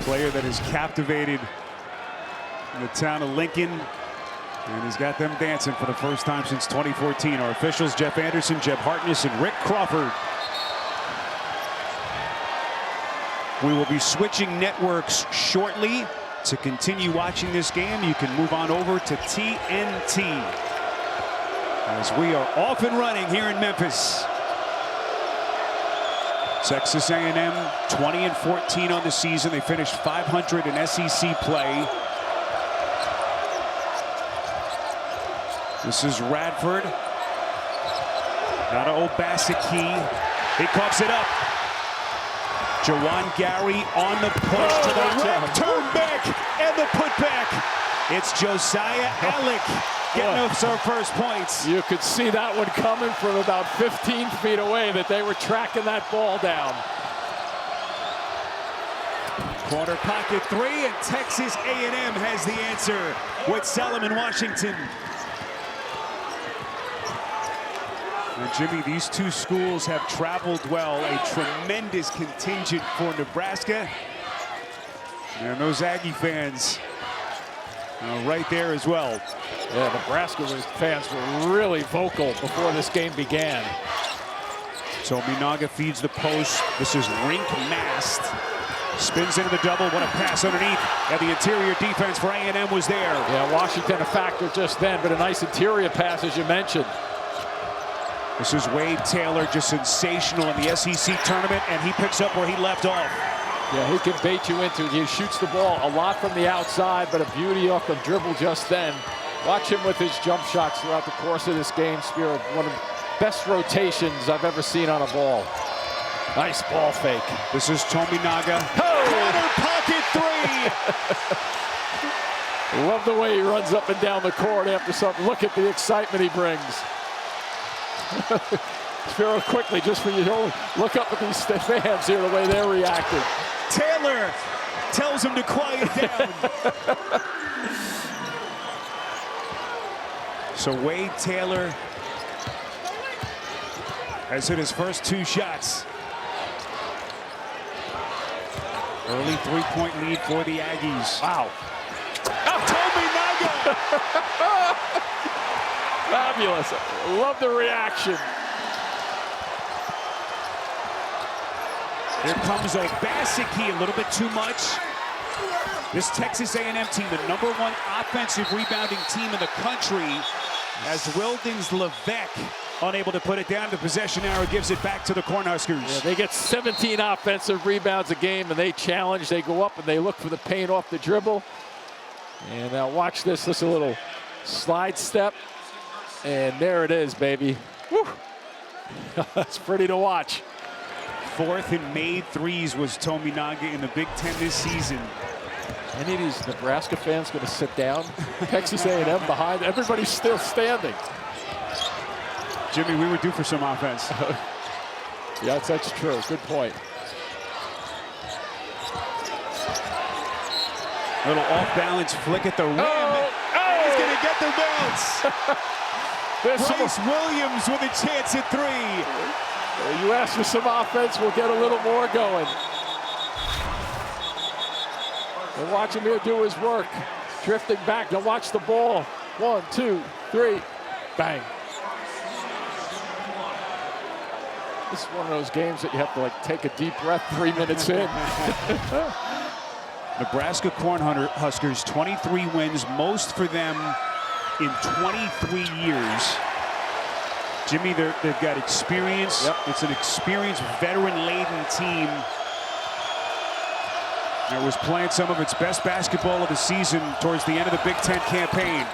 Player that has captivated the town of Lincoln and has got them dancing for the first time since 2014. Our officials, Jeff Anderson, Jeb Hartness, and Rick Crawford. We will be switching networks shortly. To continue watching this game, you can move on over to TNT as we are off and running here in Memphis. Texas A&M 20-14 on the season. They finished 500 in SEC play. This is Radford. Out of Obaseki. He coughs it up. Jawan Gary on the push to the right. Turn back and the putback. It's Josiah Alec getting us our first points. You could see that one coming from about 15 feet away, that they were tracking that ball down. Corner pocket three, and Texas A&M has the answer with Solomon Washington. And Jimmy, these two schools have traveled well. A tremendous contingent for Nebraska. And those Aggie fans right there as well. Yeah, Nebraska fans were really vocal before this game began. Tominaga feeds the post. This is Rink Mast. Spins into the double. What a pass underneath. And the interior defense for A&M was there. Yeah, Washington a factor just then, but a nice interior pass, as you mentioned. This is Wade Taylor, just sensational in the SEC tournament, and he picks up where he left off. Yeah, he can bait you into it. He shoots the ball a lot from the outside, but a beauty off the dribble just then. Watch him with his jump shots throughout the course of this game, Spiro. One of the best rotations I've ever seen on a ball. Nice ball fake. This is Tominaga. Oh! Corner pocket three! Love the way he runs up and down the court after something. Look at the excitement he brings. Spiro, quickly, just for you, look up at these fans here, the way they're reacting. Taylor tells him to quiet down. So Wade Taylor has hit his first two shots. Early three-point lead for the Aggies. Wow. Tominaga! Fabulous. Love the reaction. Here comes Obaseki, a little bit too much. This Texas A&M team, the #1 offensive rebounding team in the country, as Wildens Levesque unable to put it down. The possession arrow gives it back to the Cornhuskers. Yeah, they get 17 offensive rebounds a game, and they challenge. They go up and they look for the paint off the dribble. And now watch this. This is a little slide step. And there it is, baby. Woo. That's pretty to watch. Fourth and made threes was Tominaga in the Big Ten this season. Any of these Nebraska fans going to sit down? Texas A&M behind. Everybody's still standing. Jimmy, we were due for some offense. Yeah, that's true. Good point. Little off-balance flick at the rim. Oh! He's going to get the bounce. Bryce Williams with a chance at three. You ask for some offense, we'll get a little more going. And watch him here do his work. Drifting back. Now watch the ball. 1, 2, 3. Bang. This is one of those games that you have to take a deep breath 3 minutes in. Nebraska Cornhuskers, 23 wins, most for them in 23 years. Jimmy, they've got experience. Yep. It's an experienced, veteran-laden team that was playing some of its best basketball of the season towards the end of the Big Ten campaign.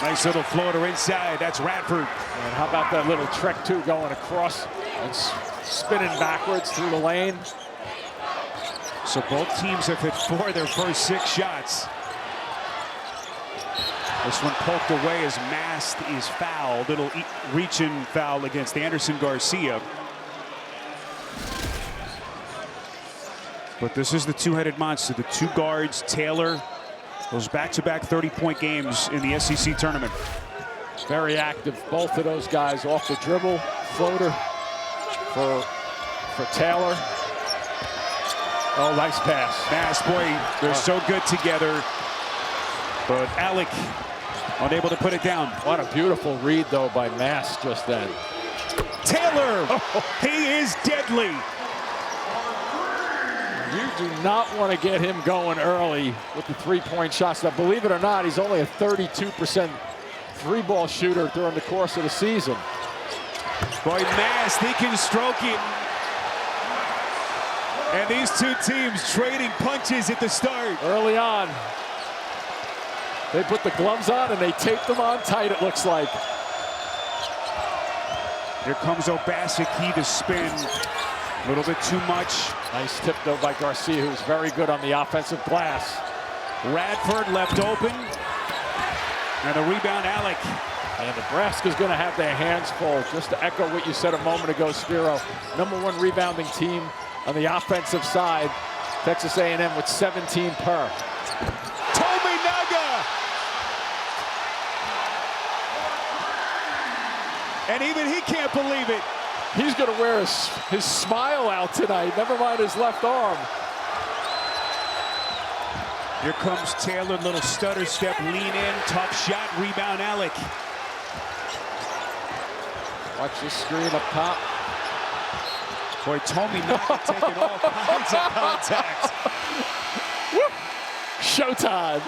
Nice little floater inside. That's Radford. And how about that little trek, too, going across and spinning backwards through the lane. So both teams have hit 4 of their first 6 shots. This one poked away as Mast is fouled. Little reach-in foul against Anderson Garcia. But this is the two-headed monster. The two guards, Taylor, those back-to-back 30-point games in the SEC tournament. Very active, both of those guys off the dribble. Floater for Taylor. Oh, nice pass. Mass, boy, they're so good together. But Alec unable to put it down. What a beautiful read, though, by Mass just then. Taylor, he is deadly. You do not want to get him going early with the three-point shots. Now, believe it or not, he's only a 32% three-ball shooter during the course of the season. Boy, Mass, they can stroke it. And these two teams trading punches at the start. Early on, they put the gloves on and they taped them on tight, it looks like. Here comes Obaseki to spin. A little bit too much. Nice tip, though, by Garcia, who's very good on the offensive glass. Radford left open. And the rebound, Alec. And Nebraska's going to have their hands full. Just to echo what you said a moment ago, Spiro. #1 rebounding team on the offensive side. Texas A&M with 17 per. Tominaga! And even he can't believe it. He's going to wear his smile out tonight. Never mind his left arm. Here comes Taylor, little stutter step, lean in, tough shot, rebound, Alec. Watch this screen up top. Boy, Tominaga taking all kinds of contact. Showtime.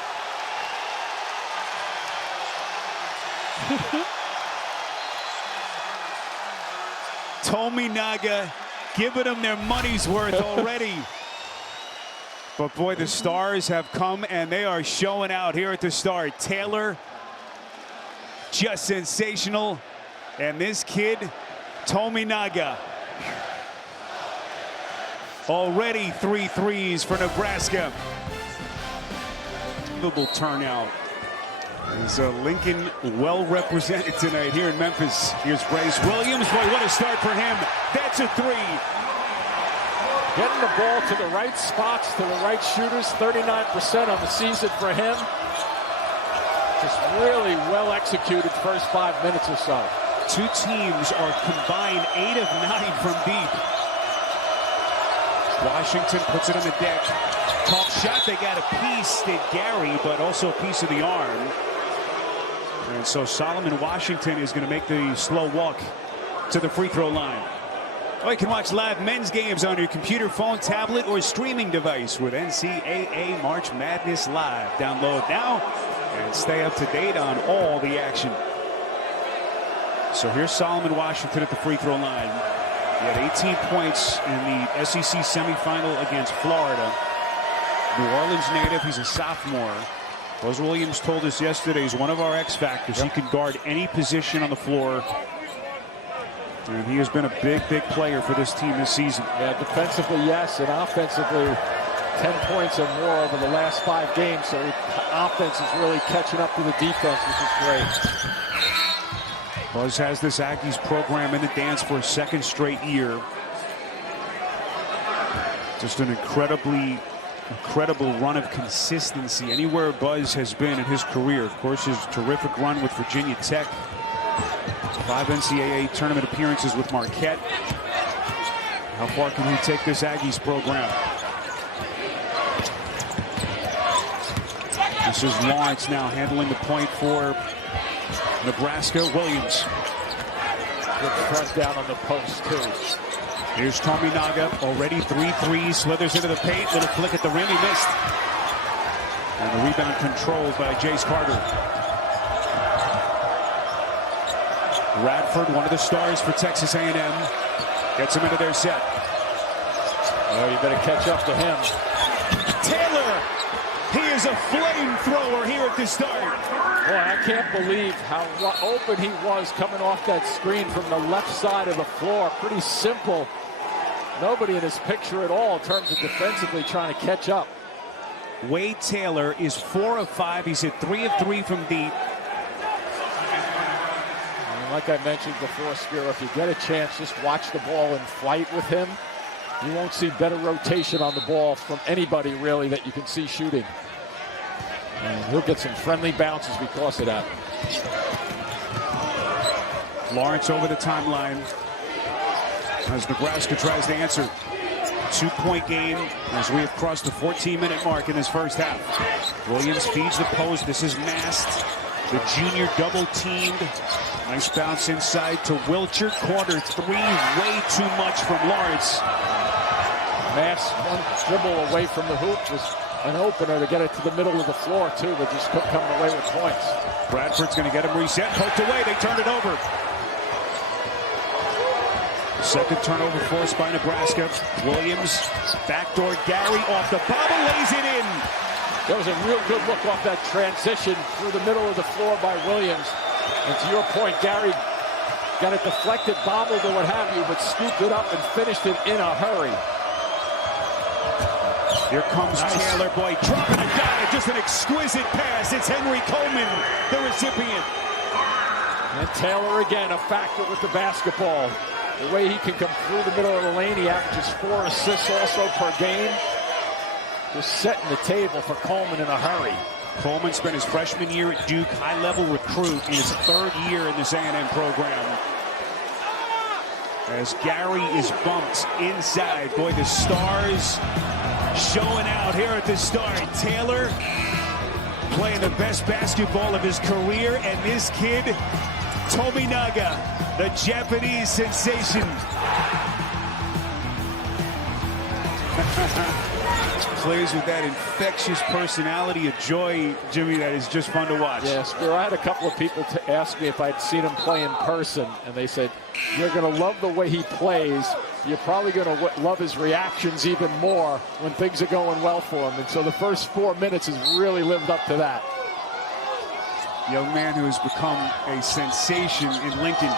Tominaga giving them their money's worth already. But boy, the stars have come and they are showing out here at the start. Taylor, just sensational. And this kid, Tominaga, already 3 threes for Nebraska. Unbelievable turnout. Is Lincoln well represented tonight here in Memphis. Here's Bryce Williams. Boy, what a start for him. That's a 3. Getting the ball to the right spots, to the right shooters. 39% on the season for him. Just really well executed first 5 minutes or so. Two teams are combined 8 of 9 from deep. Washington puts it on the deck. Tough shot. They got a piece, did Gary, but also a piece of the arm. And so Solomon Washington is going to make the slow walk to the free throw line. Oh, you can watch live men's games on your computer, phone, tablet, or streaming device with NCAA March Madness Live. Download now and stay up to date on all the action. So here's Solomon Washington at the free throw line. He had 18 points in the SEC semifinal against Florida. New Orleans native, he's a sophomore. Buzz Williams told us yesterday he's one of our X factors. He can guard any position on the floor. And he has been a big, big player for this team this season. Yeah, defensively, yes, and offensively, 10 points or more over the last 5 games. So the offense is really catching up to the defense, which is great. Buzz has this Aggies program in the dance for a 2nd straight year. Just an incredible run of consistency anywhere Buzz has been in his career. Of course, his terrific run with Virginia Tech. 5 NCAA tournament appearances with Marquette. How far can he take this Aggies program? This is Lawrence now handling the point for Nebraska. Williams. Good front down on the post, too. Here's Tominaga, already 3 threes, slithers into the paint, little flick at the rim, he missed. And the rebound controlled by Jace Carter. Radford, one of the stars for Texas A&M, gets him into their set. Oh, you better catch up to him. Taylor, he is a flamethrower here at the start. Boy, I can't believe how open he was coming off that screen from the left side of the floor. Pretty simple. Nobody in his picture at all in terms of defensively trying to catch up. Wade Taylor is 4 of 5. He's hit 3 of 3 from deep. And like I mentioned before, Spiro, if you get a chance, just watch the ball in flight with him. You won't see better rotation on the ball from anybody, really, that you can see shooting. And he'll get some friendly bounces because of that. Lawrence over the timeline as Nebraska tries to answer. 2-point game as we have crossed the 14-minute mark in this first half. Williams feeds the post. This is masked. The junior double teamed. Nice bounce inside to Wilcher. Corner three. Way too much from Lawrence. Mass one dribble away from the hoop was an opener to get it to the middle of the floor too, but just couldn't come away with points. Bradford's going to get him reset. Poked away. They turn it over. Second turnover forced by Nebraska. Williams, backdoor Gary off the bobble, lays it in. There was a real good look off that transition through the middle of the floor by Williams. And to your point, Gary got it deflected, bobbled or what have you, but scooped it up and finished it in a hurry. Here comes Taylor, boy, dropping a dive, just an exquisite pass. It's Henry Coleman, the recipient. And Taylor again, a factor with the basketball. The way he can come through the middle of the lane, he averages 4 assists also per game. Just setting the table for Coleman in a hurry. Coleman spent his freshman year at Duke, high-level recruit in his 3rd year in this A&M program. As Gary is bumped inside, boy, the Stars showing out here at the start. Taylor playing the best basketball of his career, and this kid, Tominaga, the Japanese sensation. Plays with that infectious personality, a joy, Jimmy, that is just fun to watch. Yes, I had a couple of people to ask me if I'd seen him play in person, and they said, you're going to love the way he plays. You're probably going to love his reactions even more when things are going well for him. And so the first 4 minutes has really lived up to that. Young man who has become a sensation in Lincoln.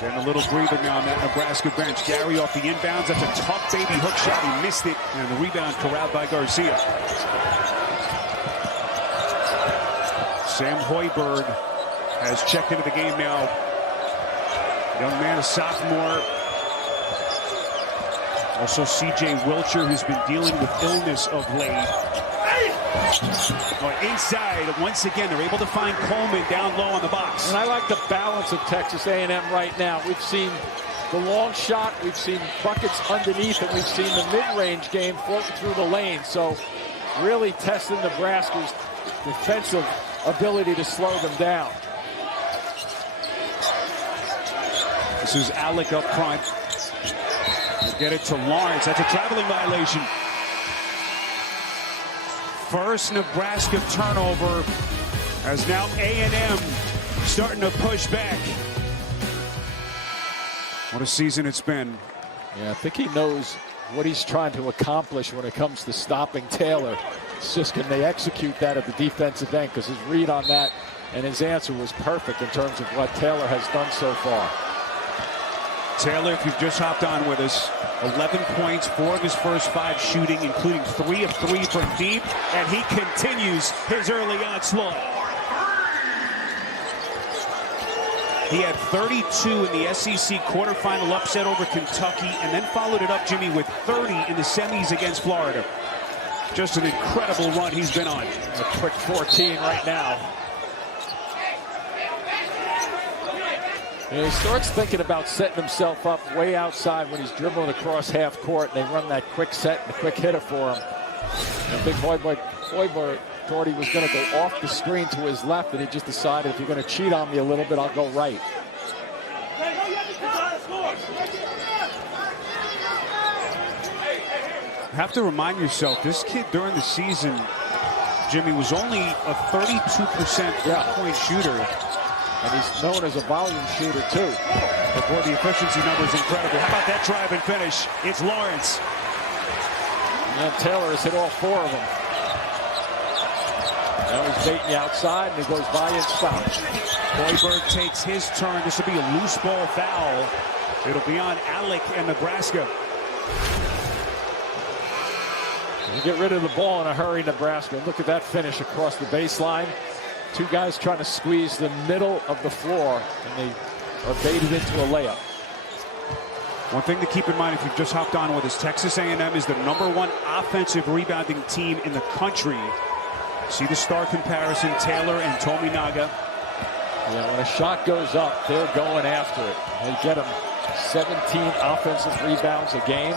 And a little breather now on that Nebraska bench. Gary off the inbounds. That's a tough baby hook shot. He missed it. And the rebound corralled by Garcia. Sam Hoiberg has checked into the game now. Young man, a sophomore. Also C.J. Wilcher, who's been dealing with illness of late. Inside, once again, they're able to find Coleman down low on the box. And I like the balance of Texas A&M right now. We've seen the long shot, we've seen buckets underneath, and we've seen the mid-range game floating through the lane. So really testing Nebraska's defensive ability to slow them down. This is Alec up front. We'll get it to Lawrence. That's a traveling violation. First Nebraska turnover as now A&M starting to push back. What a season it's been. Yeah, I think he knows what he's trying to accomplish when it comes to stopping Taylor. It's just, can they execute that at the defensive end? Because his read on that and his answer was perfect in terms of what Taylor has done so far. Taylor, if you've just hopped on with us, 11 points, 4 of his first 5 shooting, including 3 of 3 from deep, and he continues his early onslaught. He had 32 in the SEC quarterfinal upset over Kentucky, and then followed it up, Jimmy, with 30 in the semis against Florida. Just an incredible run he's been on. A quick 14 right now. And he starts thinking about setting himself up way outside when he's dribbling across half court, and they run that quick set and a quick hitter for him. And I think Hoiberg thought he was going to go off the screen to his left, and he just decided, if you're going to cheat on me a little bit, I'll go right. You have to remind yourself, this kid during the season, Jimmy, was only a 32% three-point shooter. And he's known as a volume shooter, too. But boy, the efficiency number is incredible. How about that drive and finish? It's Lawrence. And Taylor has hit all 4 of them. Now he's baiting you outside, and he goes by and stops. Hoiberg takes his turn. This will be a loose ball foul. It'll be on Alec and Nebraska. You get rid of the ball in a hurry, Nebraska. Look at that finish across the baseline. 2 guys trying to squeeze the middle of the floor, and they are baited into a layup. One thing to keep in mind if you've just hopped on with us, Texas A&M is the #1 offensive rebounding team in the country. See the star comparison, Taylor and Tominaga. Yeah, when a shot goes up, they're going after it. They get them 17 offensive rebounds a game.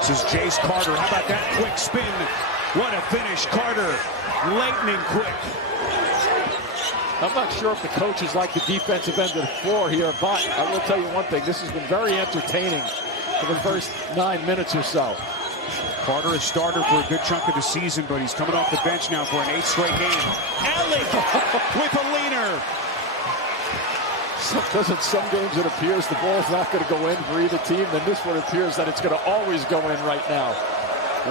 This is Jace Carter. How about that quick spin? What a finish, Carter. Lightning quick. I'm not sure if the coaches like the defensive end of the floor here, but I will tell you one thing. This has been very entertaining for the first 9 minutes or so. Carter, a starter for a good chunk of the season, but he's coming off the bench now for an 8th straight game. Alec with a leaner. Some games it appears the ball's not going to go in for either team, then this one appears that it's going to always go in right now.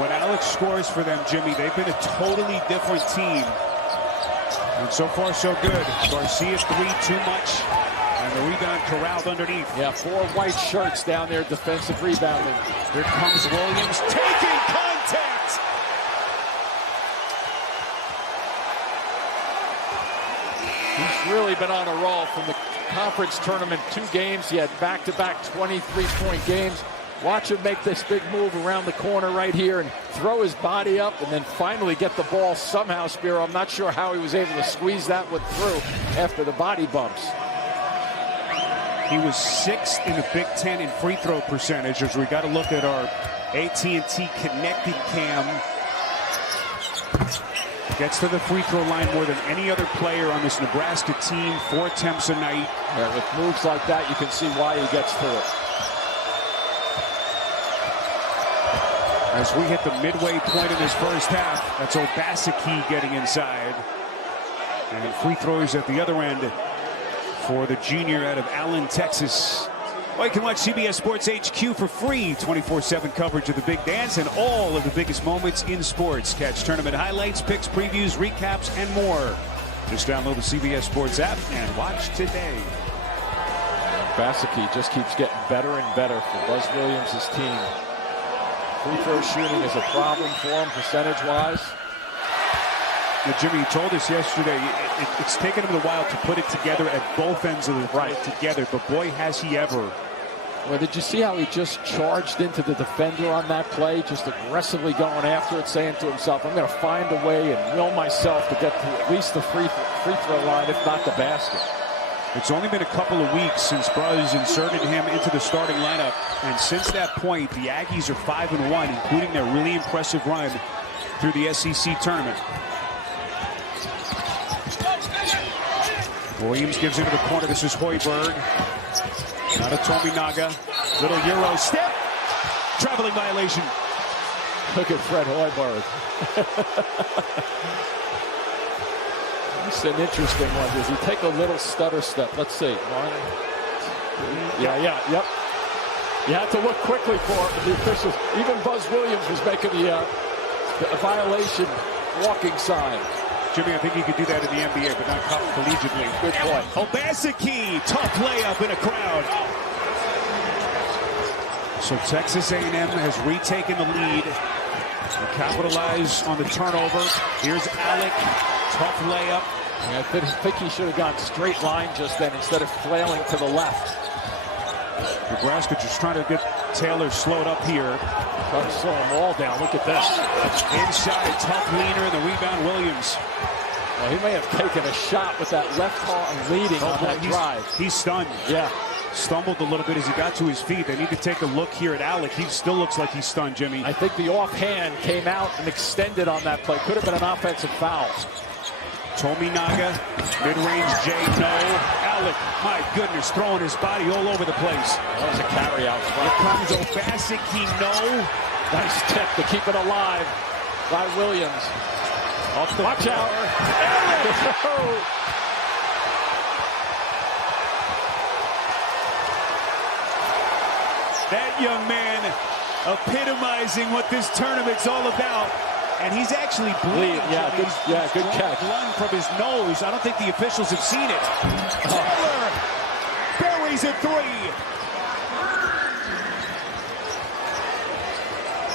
When Alex scores for them, Jimmy, they've been a totally different team. And so far, so good. Garcia 3 too much. And the rebound corralled underneath. Yeah, 4 white shirts down there, defensive rebounding. Here comes Williams, taking contact. He's really been on a roll from the conference tournament. 2 games. He had back-to-back 23-point games. Watch him make this big move around the corner right here and throw his body up and then finally get the ball somehow, Spiro. I'm not sure how he was able to squeeze that one through after the body bumps. He was 6th in the Big Ten in free throw percentage, as we got to look at our AT&T connected cam. Gets to the free throw line more than any other player on this Nebraska team. 4 attempts a night. Yeah, with moves like that, you can see why he gets to it. As we hit the midway point in this first half, that's Obaseki getting inside. And free throws at the other end for the junior out of Allen, Texas. Well, you can watch CBS Sports HQ for free. 24/7 coverage of the big dance and all of the biggest moments in sports. Catch tournament highlights, picks, previews, recaps, and more. Just download the CBS Sports app and watch today. Obaseki just keeps getting better and better for Buzz Williams' team. Free throw shooting is a problem for him percentage-wise. Now, Jimmy, you told us yesterday it's taken him a while to put it together at both ends of the right together, but boy, has he ever. Well, did you see how he just charged into the defender on that play, just aggressively going after it, saying to himself, I'm going to find a way and will myself to get to at least the free throw line, if not the basket. It's only been a couple of weeks since Buzz inserted him into the starting lineup, and since that point, the Aggies are 5-1, including their really impressive run through the SEC tournament. Williams gives into the corner. This is Hoiberg. Out of Tominaga. Little Euro step. Traveling violation. Look at Fred Hoiberg. It's an interesting one. Does he take a little stutter step? Let's see. 1, 2, yep. You have to look quickly for it. The officials, even Buzz Williams was making the violation walking sign. Jimmy, I think you could do that in the NBA, but not collegiately. Good point. Obaseki, tough layup in a crowd. So Texas A&M has retaken the lead. They capitalize on the turnover. Here's Alec, tough layup. Yeah, I think he should have gone straight line just then instead of flailing to the left. Nebraska just trying to get Taylor slowed up here. Trying to slow them all down. Look at this. Inside, tough leaner, the rebound, Williams. Well, he may have taken a shot with that left arm leading on that drive. He's stunned. Yeah. Stumbled a little bit as he got to his feet. They need to take a look here at Alec. He still looks like he's stunned, Jimmy. I think the offhand came out and extended on that play. Could have been an offensive foul. Tominaga, mid-range J, no. Alec, my goodness, throwing his body all over the place. That was a carry-out. Here comes Obaseki, no. Nice tip to keep it alive by Williams. Watch out. That young man epitomizing what this tournament's all about. And he's actually bleeding. Yeah, good catch. Blood from his nose. I don't think the officials have seen it. Taylor buries a 3.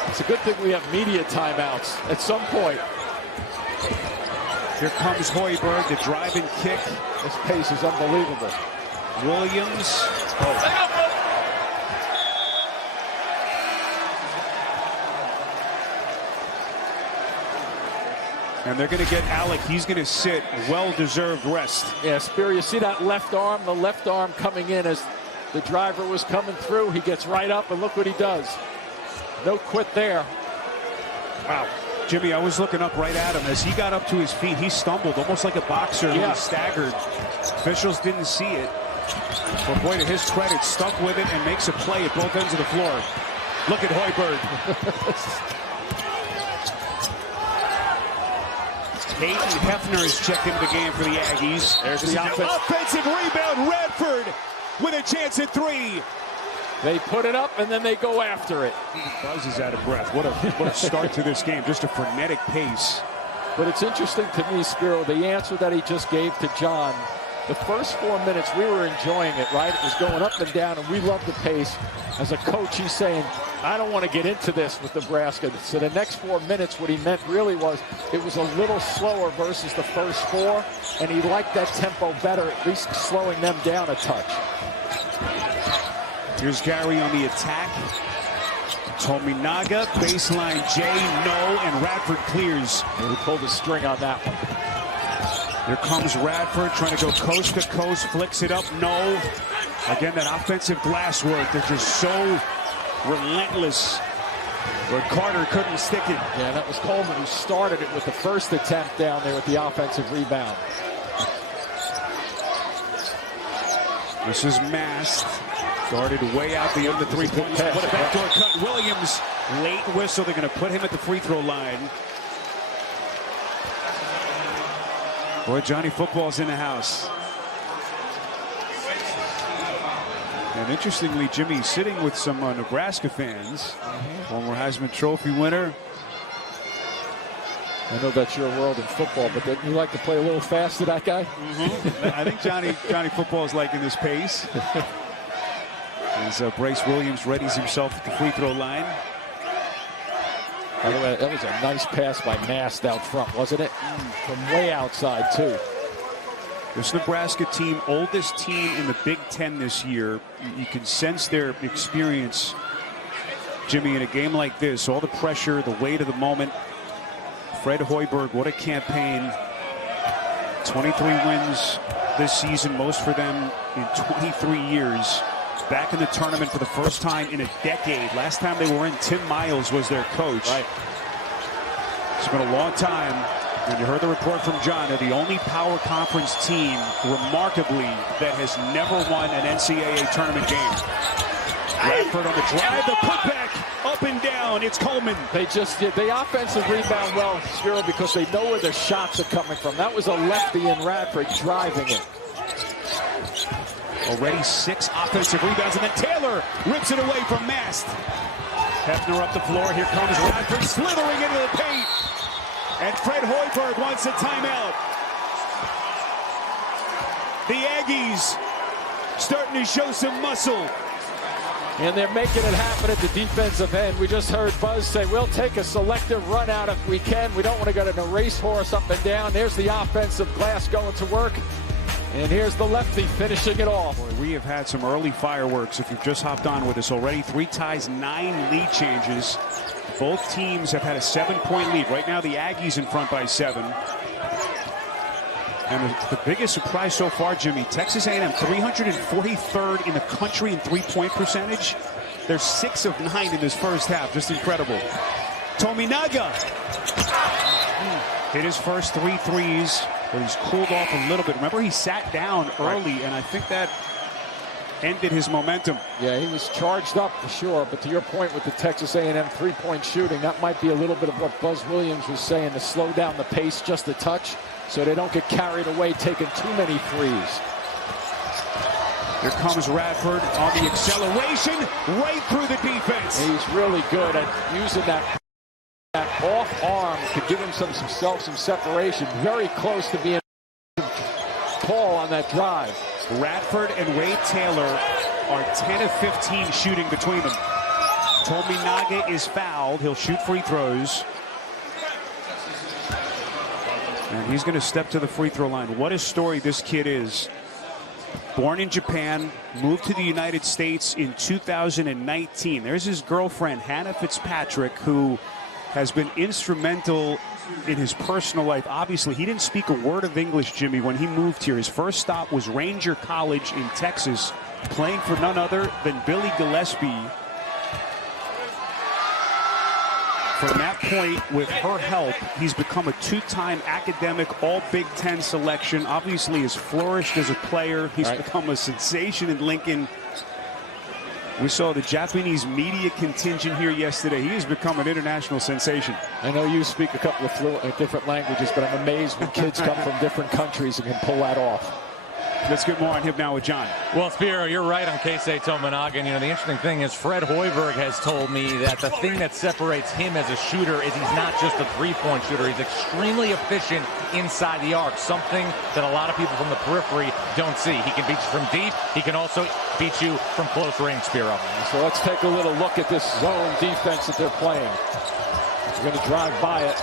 It's a good thing we have media timeouts at some point. Here comes Hoiberg, the drive and kick. This pace is unbelievable. Williams. And they're going to get Alec. He's going to sit. Well-deserved rest. Yeah, Spear, you see that left arm? The left arm coming in as The driver was coming through. He gets right up, and look what he does. No quit there. Wow. Jimmy, I was looking up right at him. As he got up to his feet, he stumbled, almost like a boxer. Yeah. He staggered. Officials didn't see it. But boy, to his credit, stuck with it and makes a play at both ends of the floor. Look at Hoiberg. Hayden Hefner is checked into the game for the Aggies. There's the offensive rebound. Radford with a chance at three. They put it up, and then they go after it. Buzz is out of breath. What a start to this game. Just a frenetic pace. But it's interesting to me, Spiro, the answer that he just gave to John. The first 4 minutes, we were enjoying it, right? It was going up and down, and we loved the pace. As a coach, he's saying, I don't want to get into this with Nebraska. So the next 4 minutes, what he meant really was it was a little slower versus the first four, and he liked that tempo better, at least slowing them down a touch. Here's Gary on the attack. Tominaga, baseline J, no, and Radford clears. He pulled the string on that one. Here comes Radford trying to go coast to coast, flicks it up, no. Again, that offensive glass work, they're just so relentless. But Carter couldn't stick it. Yeah, that was Coleman who started it with the first attempt down there with the offensive rebound. This is Mast. Guarded way out the end of the three-point line. What a backdoor cut. Williams, late whistle. They're going to put him at the free throw line. Boy, Johnny Football's in the house. And interestingly, Jimmy sitting with some Nebraska fans. Former Heisman Trophy winner. I know that's your world in football, but didn't you like to play a little fast to that guy? I think Johnny Football is liking this pace. As Bryce Williams readies himself at the free throw line. By the way, that was a nice pass by Mast out front, wasn't it? From way outside, too. This Nebraska team, oldest team in the Big Ten this year. You can sense their experience, Jimmy, in a game like this. All the pressure, the weight of the moment. Fred Hoiberg, what a campaign. 23 wins this season, most for them in 23 years. Back in the tournament for the first time in a decade. Last time they were in, Tim Miles was their coach. Right. It's been a long time. And you heard the report from John. They're the only power conference team, remarkably, that has never won an NCAA tournament game. Radford on the drive, the putback, up and down. It's Coleman. They just did the offensive rebound well, Spiro, because they know where the shots are coming from. That was a lefty in Radford driving it. Already 6 offensive rebounds, and then Taylor rips it away from Mast. Hefner up the floor. Here comes Radford slithering into the paint. And Fred Hoiberg wants a timeout. The Aggies starting to show some muscle. And they're making it happen at the defensive end. We just heard Buzz say, we'll take a selective run out if we can. We don't want to go to a racehorse up and down. There's the offensive glass going to work. And here's the lefty finishing it off. Boy, we have had some early fireworks if you've just hopped on with us already. 3 ties, 9 lead changes. Both teams have had a 7-point lead. Right now, the Aggies in front by 7. And the biggest surprise so far, Jimmy, Texas A&M 343rd in the country in three-point percentage. They're 6 of 9 in this first half. Just incredible. Tominaga hit his first 3 threes, but he's cooled off a little bit. Remember, he sat down early, and I think that ended his momentum. Yeah, he was charged up for sure, but to your point with the Texas A&M three-point shooting, that might be a little bit of what Buzz Williams was saying, to slow down the pace just a touch so they don't get carried away taking too many threes. Here comes Radford on the acceleration right through the defense. He's really good at using that off arm to give him some separation. Very close to being Paul on that drive. Radford and Wade Taylor are 10 of 15 shooting between them. Tominaga is fouled. He'll shoot free throws. And he's going to step to the free throw line. What a story this kid is. Born in Japan, moved to the United States in 2019. There's his girlfriend, Hannah Fitzpatrick, who has been instrumental in his personal life. Obviously, he didn't speak a word of English, Jimmy, when he moved here. His first stop was Ranger College in Texas, playing for none other than Billy Gillespie. From that point, with her help, he's become a two-time academic All-Big Ten selection. Obviously has flourished as a player. He's become a sensation in Lincoln. We saw the Japanese media contingent here yesterday. He has become an international sensation. I know you speak a couple of different languages, but I'm amazed when kids come from different countries and can pull that off. Let's get more on him now with John. Well, Spiro, you're right on Keisei Tominaga. And, the interesting thing is Fred Hoiberg has told me that the thing that separates him as a shooter is he's not just a three-point shooter. He's extremely efficient inside the arc, something that a lot of people from the periphery don't see. He can beat you from deep. He can also beat you from close range, Spiro. So let's take a little look at this zone defense that they're playing. We're going to drive by it.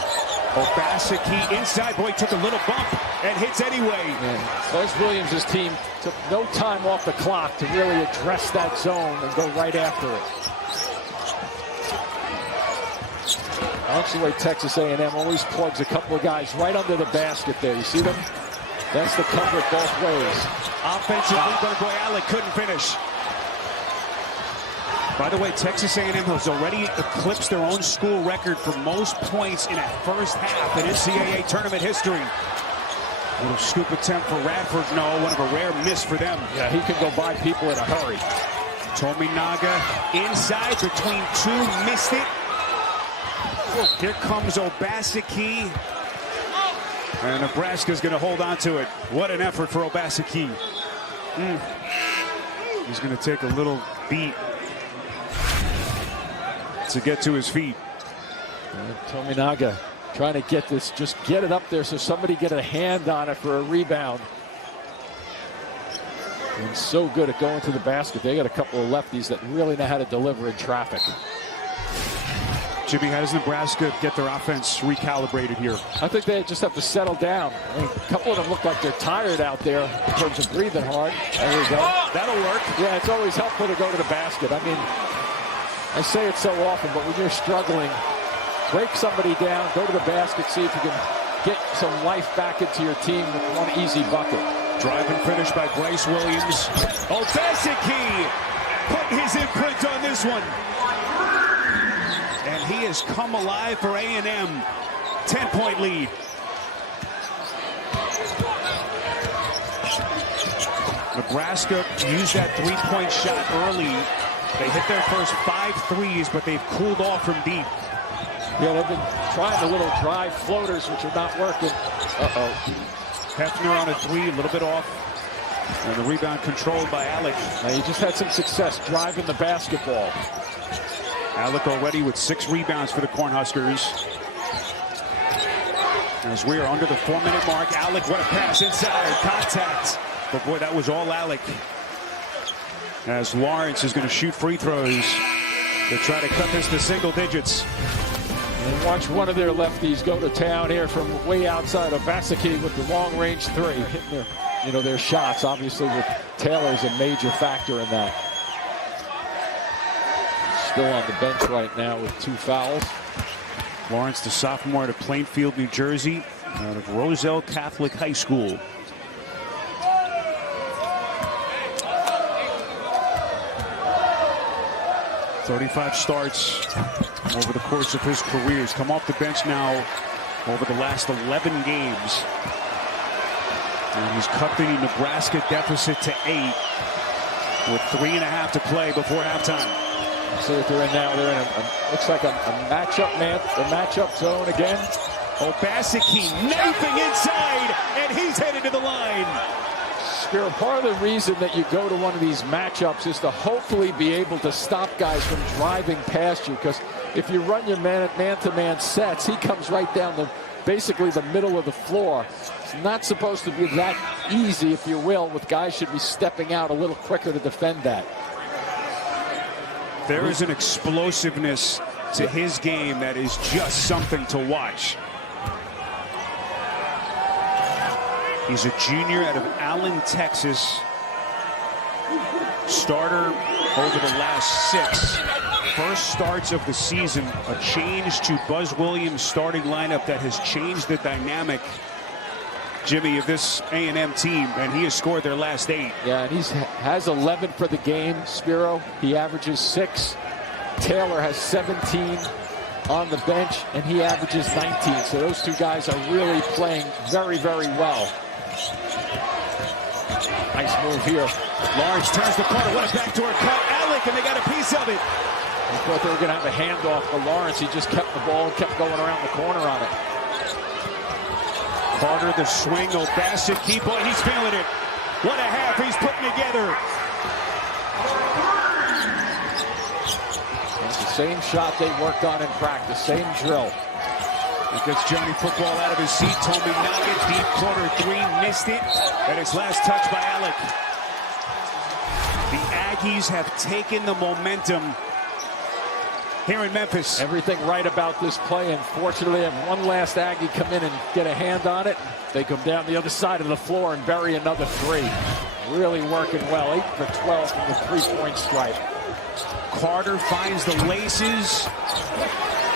Obaseki inside. Boy, took a little bump and hits anyway. And Buzz Williams' team took no time off the clock to really address that zone and go right after it. That's the way Texas A&M always plugs a couple of guys right under the basket there. You see them? That's the cover both ways. Offensive rebound, boy, Alec couldn't finish. By the way, Texas A&M has already eclipsed their own school record for most points in a first half in NCAA tournament history. A little scoop attempt for Radford. No, one of a rare miss for them. Yeah, he can go by people in a hurry. Tominaga inside between two, missed it. Here comes Obaseki. And Nebraska's going to hold on to it. What an effort for Obaseki. He's going to take a little beat to get to his feet. Tominaga trying to get this, just get it up there so somebody get a hand on it for a rebound. And so good at going to the basket. They got a couple of lefties that really know how to deliver in traffic. Jimmy, how does Nebraska get their offense recalibrated here? I think they just have to settle down. I mean, a couple of them look like they're tired out there in terms of breathing hard. There you go. That'll work. Yeah, it's always helpful to go to the basket. I mean, I say it so often, but when you're struggling, break somebody down, go to the basket, see if you can get some life back into your team with one easy bucket. Drive and finish by Bryce Williams. Obaseki put his imprint on this one. And he has come alive for A&M. 10-point lead. Nebraska used that three-point shot early. They hit their first 5 threes, but they've cooled off from deep. Yeah, they've been trying the little drive floaters, which are not working. Hefner on a three, a little bit off. And the rebound controlled by Alec. Now, he just had some success driving the basketball. Alec already with 6 rebounds for the Cornhuskers. As we are under the 4-minute mark, Alec, what a pass inside, contact. But boy, that was all Alec. As Lawrence is going to shoot free throws to try to cut this to single digits. And watch one of their lefties go to town here from way outside of Obaseki with the long-range three, hitting their shots. Obviously, with Taylor's a major factor in that. Still on the bench right now with 2 fouls. Lawrence, the sophomore out of Plainfield, New Jersey, out of Roselle Catholic High School. .35 starts over the course of his career. He's come off the bench now over the last 11 games. And he's cut the Nebraska deficit to 8 with 3.5 to play before halftime. See what they're in now. They're in a looks like a matchup zone again. Obaseki knifing inside, and he's headed to the line. Spiro, part of the reason that you go to one of these matchups is to hopefully be able to stop guys from driving past you, because if you run your man-to-man sets, he comes right down basically the middle of the floor. It's not supposed to be that easy, if you will, with guys should be stepping out a little quicker to defend that. There is an explosiveness to his game that is just something to watch. He's a junior out of Allen, Texas. Starter over the last 6. First starts of the season. A change to Buzz Williams' starting lineup that has changed the dynamic. Jimmy, of this A&M team, and he has scored their last 8. Yeah, and he has 11 for the game, Spiro. He averages 6. Taylor has 17 on the bench, and he averages 19. So those two guys are really playing very, very well. Nice move here. Lawrence turns the corner. What a backdoor cut. Alec, and they got a piece of it. I thought they were going to have a handoff for Lawrence. He just kept the ball and kept going around the corner on it. Carter, the swing. Obaseki, boy, he's feeling it. What a half he's putting together. That's the same shot they worked on in practice. Same drill. It gets Johnny football out of his seat. Tominaga, deep corner 3, missed it. And his last touch by Alec. The Aggies have taken the momentum here in Memphis. Everything right about this play. Unfortunately, have one last Aggie come in and get a hand on it. They come down the other side of the floor and bury another 3. Really working well. 8 for 12 from the 3-point stripe. Carter finds the laces.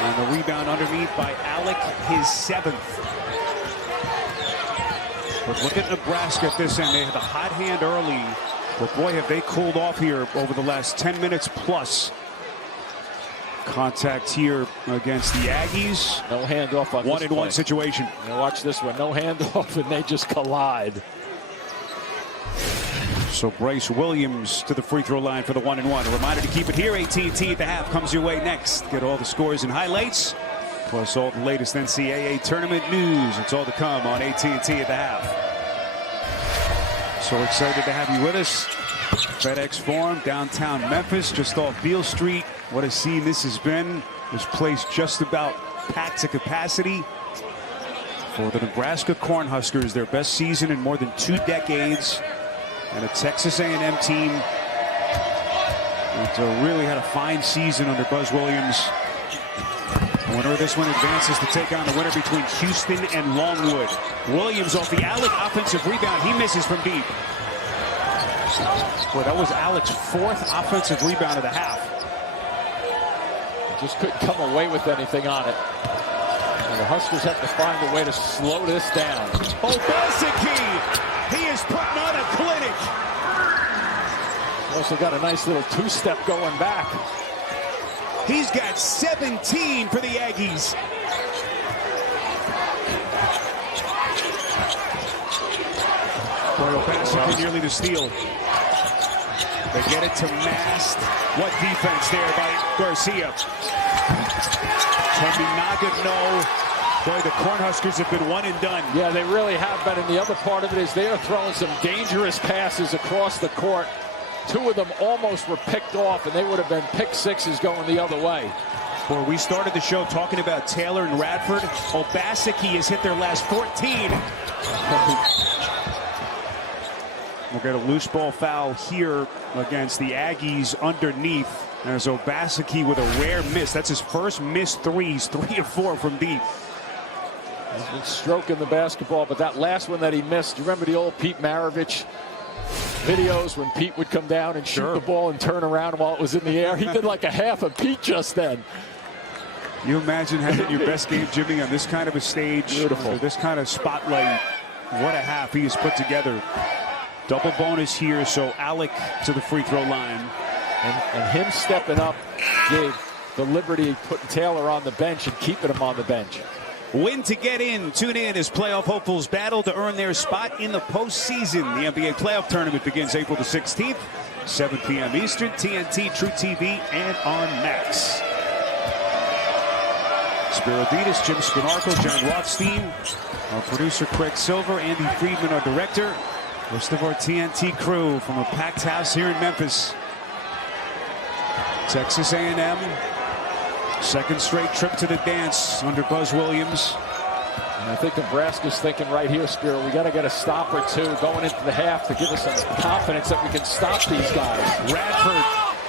And the rebound underneath by Alec, his 7th. But look at Nebraska at this end. They had a hot hand early. But boy, have they cooled off here over the last 10 minutes plus. Contact here against the Aggies. No handoff on this 1-and-1 situation. Now watch this one. No handoff, and they just collide. So Bryce Williams to the free throw line for the 1-and-1. A reminder to keep it here. AT&T at the half comes your way next. Get all the scores and highlights, plus all the latest NCAA tournament news. It's all to come on AT&T at the half. So excited to have you with us. FedEx Forum, downtown Memphis, just off Beale Street. What a scene this has been. This place just about packed to capacity for the Nebraska Cornhuskers, their best season in more than 2 decades. And a Texas A&M team that really had a fine season under Buzz Williams. The winner of this one advances to take on the winner between Houston and Longwood. Williams off the Alec offensive rebound. He misses from deep. Boy, that was Alec's 4th offensive rebound of the half. Just couldn't come away with anything on it. And the Huskers have to find a way to slow this down. Obaseki! He is putting on a clinic. Also got a nice little 2-step going back. He's got 17 for the Aggies. Obaseki nearly the steal. They get it to Mast. What defense there by Garcia. Tominaga, no. Boy, the Cornhuskers have been 1 and done. Yeah, they really have been. And the other part of it is they are throwing some dangerous passes across the court. 2 of them almost were picked off, and they would have been pick 6s going the other way. Boy, we started the show talking about Taylor and Radford. Obaseki has hit their last 14. We'll get a loose ball foul here against the Aggies underneath. As Obaseki with a rare miss. That's his first missed 3. He's 3 of 4 from deep. He's been stroking the basketball, but that last one that he missed, you remember the old Pete Maravich videos when Pete would come down and shoot the ball and turn around while it was in the air? He did like a half of Pete just then. You imagine having your best game, Jimmy, on this kind of a stage. Beautiful. This kind of spotlight. What a half he has put together. Double bonus here, so Alec to the free throw line. And him stepping up gave the liberty of putting Taylor on the bench and keeping him on the bench. Win to get in. Tune in as playoff hopefuls battle to earn their spot in the postseason. The NBA playoff tournament begins April the 16th, 7 p.m. Eastern, TNT, True TV, and on Max. Spiro Ditas, Jim Spinarco, John Rothstein, our producer Craig Silver, Andy Friedman, our director. Most of our TNT crew from a packed house here in Memphis. Texas A&M, second straight trip to the dance under Buzz Williams. And I think Nebraska's thinking right here, Spiro, we got to get a stop or 2 going into the half to give us some confidence that we can stop these guys. Radford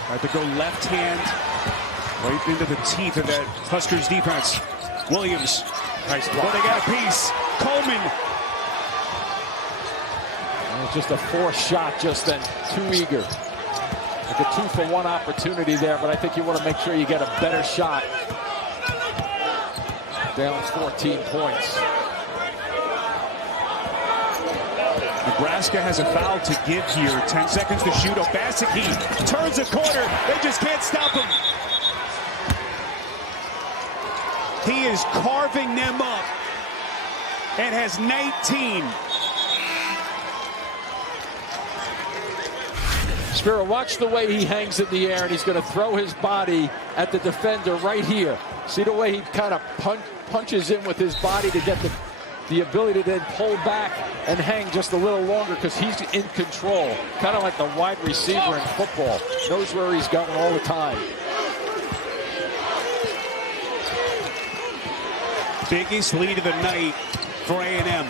had to go left hand right into the teeth of that Huskers defense. Williams, nice block. But they got a piece. Coleman. Just a forced shot just then, too eager. Like a 2-for-1 opportunity there, but I think you want to make sure you get a better shot. Down 14 points. Nebraska has a foul to give here. 10 seconds to shoot. Obaseki turns a corner. They just can't stop him. He is carving them up and has 19. Spiro, watch the way he hangs in the air, and he's going to throw his body at the defender right here. See the way he kind of punches in with his body to get the ability to then pull back and hang just a little longer because he's in control. Kind of like the wide receiver in football. Knows where he's going all the time. Biggest lead of the night for A&M.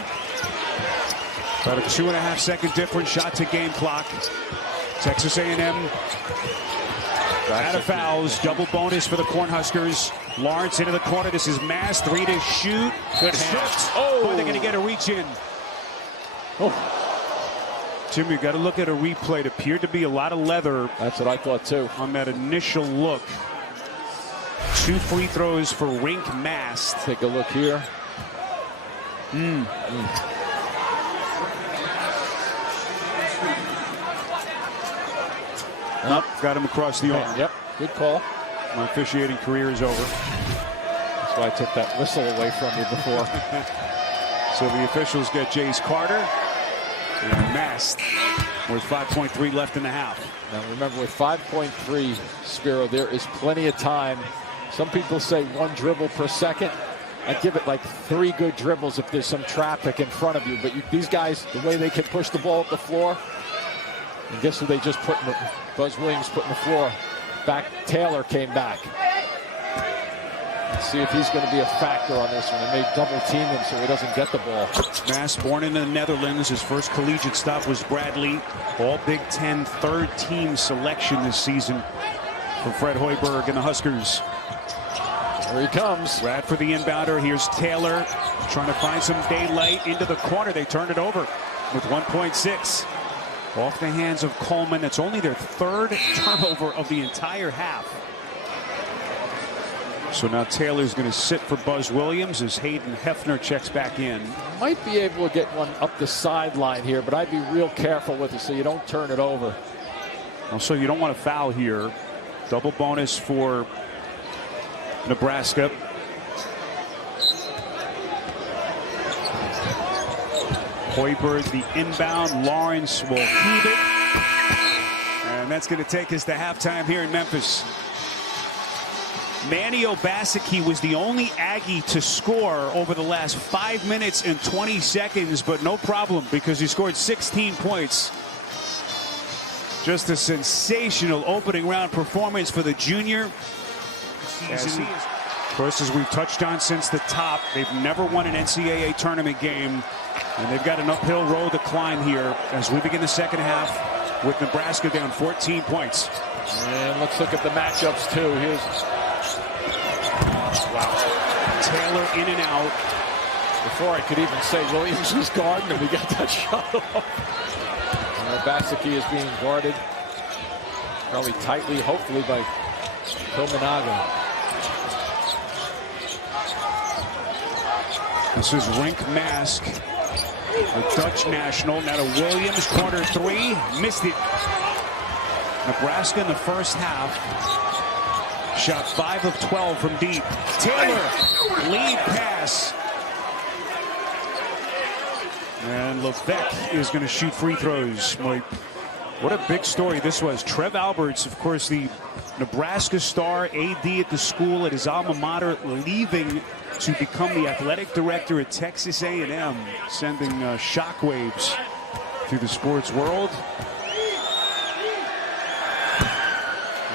About a 2.5 second difference. Shot to game clock. Texas A&M out of fouls. Double bonus for the Cornhuskers. Lawrence into the corner. This is Mass. 3 to shoot. Good hands. Oh, they're going to get a reach in. Oh. Jim, you got to look at a replay. It appeared to be a lot of leather. That's what I thought too. On that initial look. 2 free throws for Rink Mast. Take a look here. Up, got him across the arm. Yep, good call. My officiating career is over. That's why I took that whistle away from you before. So the officials get Jace Carter and Mast with 5.3 left in the half. Now remember, with 5.3, Spiro, there is plenty of time. Some people say 1 dribble per second. I give it like 3 good dribbles if there's some traffic in front of you. But these guys, the way they can push the ball up the floor, and guess who they just put in the, Buzz Williams put in the floor. Back, Taylor came back. Let's see if he's going to be a factor on this one. They may double team him so he doesn't get the ball. Mass, born in the Netherlands. His first collegiate stop was Bradley. All Big Ten third-team selection this season for Fred Hoiberg and the Huskers. Here he comes. Rad for the inbounder. Here's Taylor trying to find some daylight into the corner. They turned it over with 1.6. Off the hands of Coleman. That's only their 3rd turnover of the entire half. So now Taylor's going to sit for Buzz Williams as Hayden Hefner checks back in. Might be able to get one up the sideline here, but I'd be real careful with it so you don't turn it over. Also, you don't want to foul here. Double bonus for Nebraska. Hoiberg, the inbound. Lawrence will heave it. And that's going to take us to halftime here in Memphis. Manny Obaseki was the only Aggie to score over the last 5 minutes and 20 seconds, but no problem because he scored 16 points. Just a sensational opening round performance for the junior. Of course, as we've touched on since the top, they've never won an NCAA tournament game. And they've got an uphill road to climb here as we begin the second half with Nebraska down 14 points. And let's look at the matchups, too. Here's Taylor in and out. Before I could even say Williams was guarding, and we got that shot off. And Obaseki is being guarded probably tightly, hopefully, by Tominaga. This is Rink Mask, the Dutch national. Now to Williams, corner 3, missed it. Nebraska in the first half shot 5 of 12 from deep. Taylor, lead pass. And Levesque is going to shoot free throws. What a big story this was. Trev Alberts, of course, the Nebraska star, AD at the school at his alma mater, leaving to become the athletic director at Texas A&M, sending shockwaves through the sports world.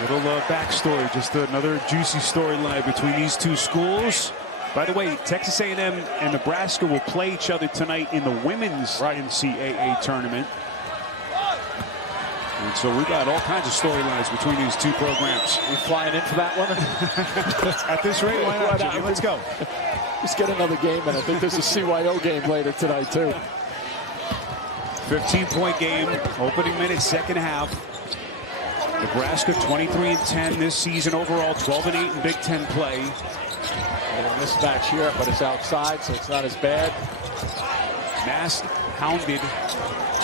Little backstory, just another juicy storyline between these two schools. By the way, Texas A&M and Nebraska will play each other tonight in the women's NCAA tournament. And so we got all kinds of storylines between these two programs. We flying in for that one? At this rate, why not, Jimmy? Let's go. Let's get another game, and I think there's a CYO game later tonight, too. 15-point game, opening minute, second half. Nebraska 23-10 this season overall, 12-8 in Big Ten play. A little mismatch here, but it's outside, so it's not as bad. Mass pounded.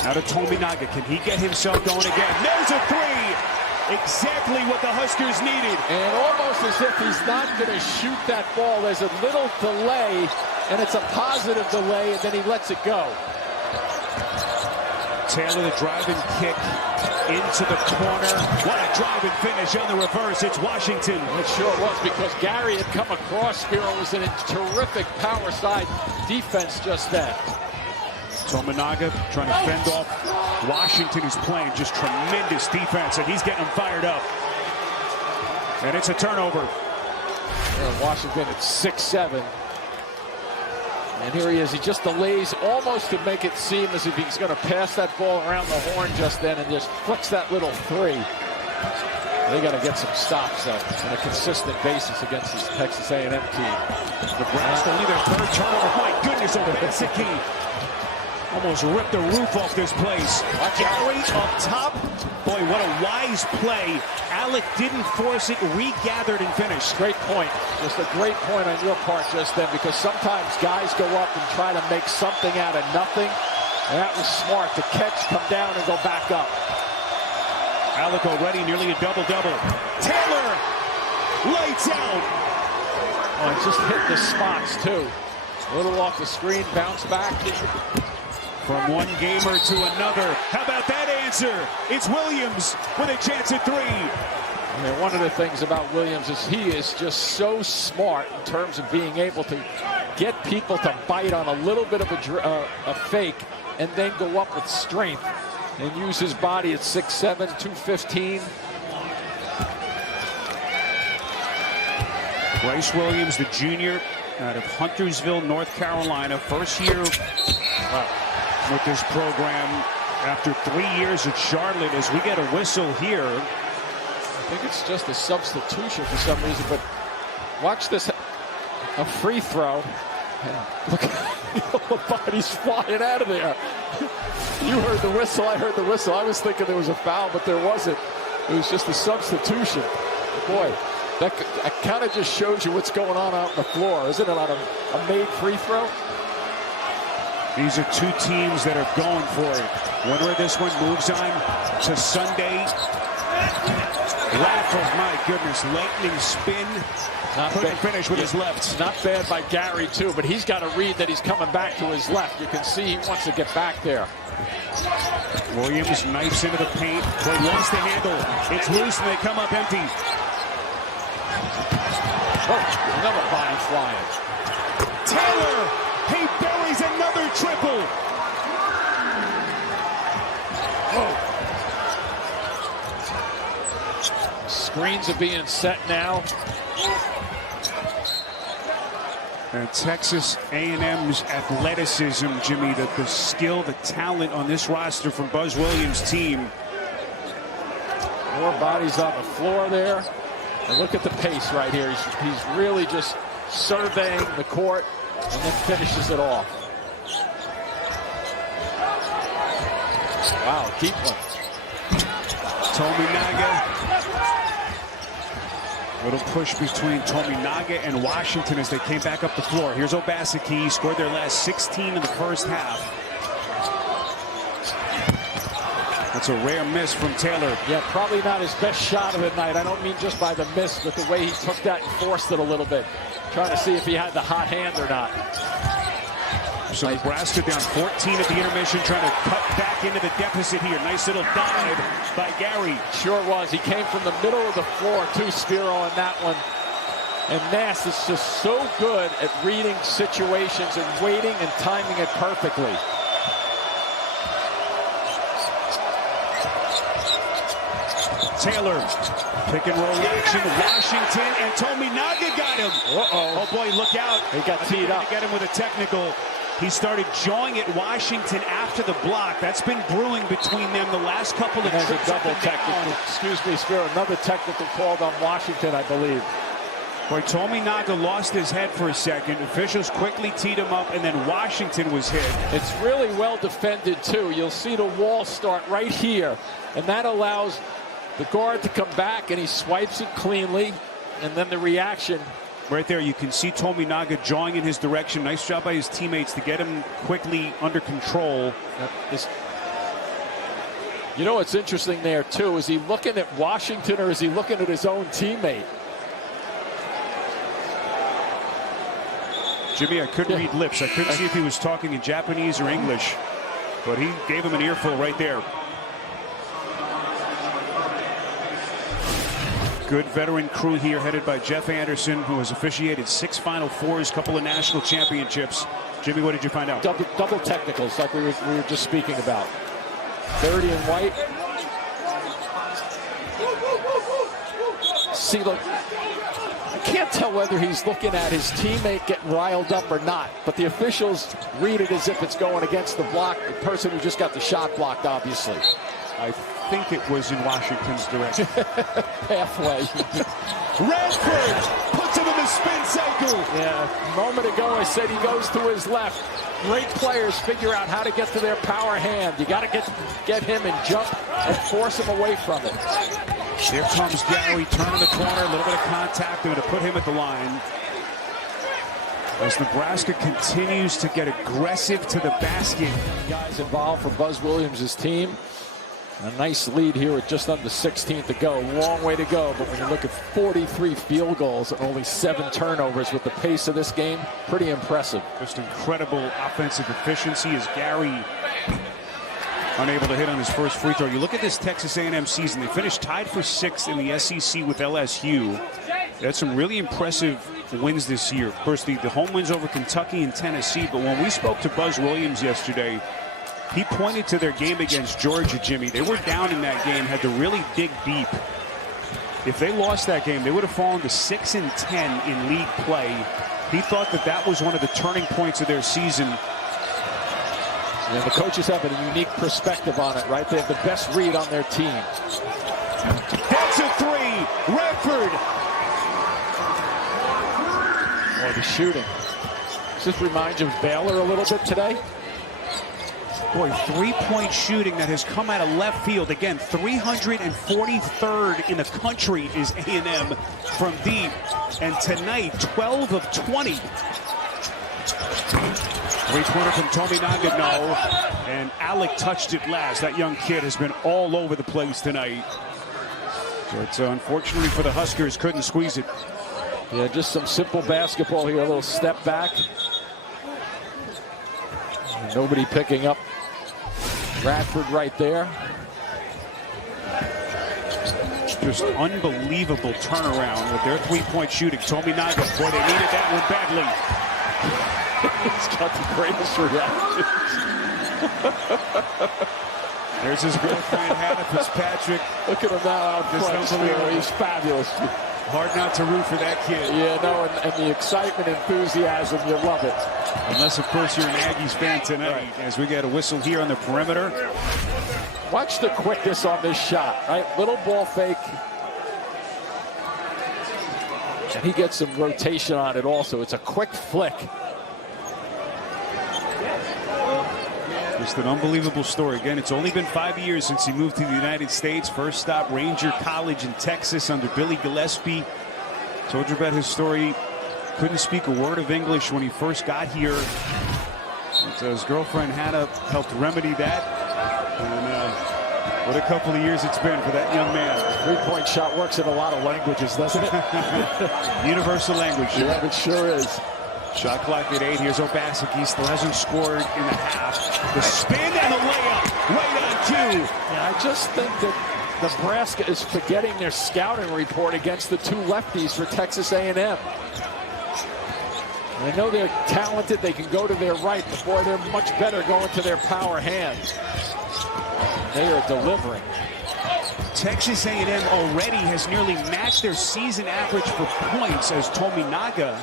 Now to Tominaga. Can he get himself going again? There's a three. Exactly what the Huskers needed. And almost as if he's not going to shoot that ball. There's a little delay, and it's a positive delay, and then he lets it go. Taylor, the driving kick into the corner. What a drive and finish on the reverse. It's Washington. It sure was, because Gary had come across. Spiro was in a terrific power side defense just then. Tominaga trying to fend off Washington, who's playing just tremendous defense, and he's getting them fired up. And it's a turnover. And Washington at 6-7. And here he is. He just delays almost to make it seem as if he's going to pass that ball around the horn just then and just flicks that little three. They got to get some stops, though, on a consistent basis against this Texas A&M team. Nebraska lead their third turnover. My goodness, Obaseki almost ripped the roof off this place. Gary up top. Boy, what a wise play. Alec didn't force it, regathered and finished. Great point. Just a great point on your part just then, because sometimes guys go up and try to make something out of nothing. And that was smart to catch, come down, and go back up. Alec already nearly a double-double. Taylor, lights out. Oh, and just hit the spots, too. A little off the screen, bounce back. From one gamer to another. How about that answer? It's Williams with a chance at three. And one of the things about Williams is he is just so smart in terms of being able to get people to bite on a little bit of a fake and then go up with strength and use his body at 6'7", 215. Bryce Williams, the junior out of Huntersville, North Carolina. First year with this program after 3 years at Charlotte. As we get a whistle here. I think it's just a substitution for some reason, but watch this. A free throw. And look, the body's flying out of there. You heard the whistle, I heard the whistle. I was thinking there was a foul, but there wasn't. It was just a substitution. Boy, that kind of just shows you what's going on out on the floor, isn't it, on a made free throw? These are two teams that are going for it. Winner of this one moves on to Sunday. Radford, my goodness, lightning spin. Couldn't finish with his left. Not bad by Gary, too, but he's got to read that he's coming back to his left. You can see he wants to get back there. Williams knifes into the paint, but wants to handle. It's loose, and they come up empty. Oh, another body flying. Taylor, he buries another triple. Oh. Screens are being set now. And Texas A&M's athleticism, Jimmy, the skill, the talent on this roster from Buzz Williams' team. More bodies on the floor there. And look at the pace right here. He's really just surveying the court and then finishes it off. Wow, keep one. Tominaga. Little push between Tominaga and Washington as they came back up the floor. Here's Obaseki. He scored their last 16 in the first half. That's a rare miss from Taylor. Yeah, probably not his best shot of the night. I don't mean just by the miss, but the way he took that and forced it a little bit. Trying to see if he had the hot hand or not. So Nebraska down 14 at the intermission, trying to cut back into the deficit here. Nice little dive by Gary. Sure was. He came from the middle of the floor too, Spiro, on that one. And Nass is just so good at reading situations and waiting and timing it perfectly. Taylor, pick and roll action. Washington and Tominaga got him. Uh-oh. Oh boy, look out. He got teed up. Get him with a technical. He started jawing at Washington after the block. That's been brewing between them the last couple of trips. There's a double technical. Excuse me, Spiro. Another technical called on Washington, I believe. Boy, Tominaga lost his head for a second. Officials quickly teed him up, and then Washington was hit. It's really well defended, too. You'll see the wall start right here, and that allows the guard to come back, and he swipes it cleanly, and then the reaction Right there, you can see Tominaga drawing in his direction. Nice job by his teammates to get him quickly under control. You know what's interesting there, too? Is he looking at Washington or is he looking at his own teammate? Jimmy, I couldn't read lips. I couldn't see if he was talking in Japanese or English, but he gave him an earful right there. Good veteran crew here headed by Jeff Anderson, who has officiated 6 Final Fours, couple of national championships. Jimmy, what did you find out? Double technicals, like we were just speaking about. 30 and white. See, look, I can't tell whether he's looking at his teammate getting riled up or not, but the officials read it as if it's going against the person who just got the shot blocked, obviously. I think it was in Washington's direction. Halfway. Radford puts him in the spin cycle. Yeah, a moment ago I said he goes to his left. Great players figure out how to get to their power hand. You got to get him and jump and force him away from it. Here comes Gary, turning the corner, a little bit of contact. They're going to put him at the line. As Nebraska continues to get aggressive to the basket. Guys involved for Buzz Williams' team. A nice lead here with just under 16 to go. Long way to go, but when you look at 43 field goals and only 7 turnovers with the pace of this game, pretty impressive. Just incredible offensive efficiency as Gary unable to hit on his first free throw. You look at this Texas A&M season, they finished tied for 6th in the SEC with LSU. They had some really impressive wins this year. Of course, the home wins over Kentucky and Tennessee, but when we spoke to Buzz Williams yesterday, he pointed to their game against Georgia, Jimmy. They were down in that game, had to really dig deep. If they lost that game, they would have fallen to 6 and 10 in league play. He thought that was one of the turning points of their season. And the coaches have a unique perspective on it, right? They have the best read on their team. That's a 3. Redford. Boy, the shooting. Does this remind you of Baylor a little bit today? Boy, 3-point shooting that has come out of left field. Again, 343rd in the country is A&M from deep. And tonight, 12 of 20. Three-pointer from Tominaga, no. And Alec touched it last. That young kid has been all over the place tonight. But unfortunately for the Huskers, couldn't squeeze it. Yeah, just some simple basketball here. A little step back. Nobody picking up Radford right there. Just unbelievable turnaround with their 3-point shooting. Tominaga, boy, they needed that one badly. He's got the greatest reactions. There's his girlfriend, Hannah Fitzpatrick. Look at him now out front. He's fabulous. Hard not to root for that kid. Yeah, no, and the excitement, enthusiasm, you love it. Unless, of course, you're an Aggies fan tonight, right, as we get a whistle here on the perimeter. Watch the quickness on this shot, right? Little ball fake. And he gets some rotation on it also. It's a quick flick. Just an unbelievable story. Again, it's only been 5 years since he moved to the United States. First stop, Ranger College in Texas under Billy Gillespie. Told you about his story. Couldn't speak a word of English when he first got here. And his girlfriend Hannah helped remedy that. And what a couple of years it's been for that young man. Three-point shot works in a lot of languages, doesn't it? Universal language. Yeah, it sure is. Shot clock at 8. Here's Obaseki. Still hasn't scored in the half. The spin and the layup right on cue. Yeah, I just think that Nebraska is forgetting their scouting report against the 2 lefties for Texas A&M. I know they're talented. They can go to their right, but boy, they're much better going to their power hands. They are delivering. Texas A&M already has nearly matched their season average for points as Tominaga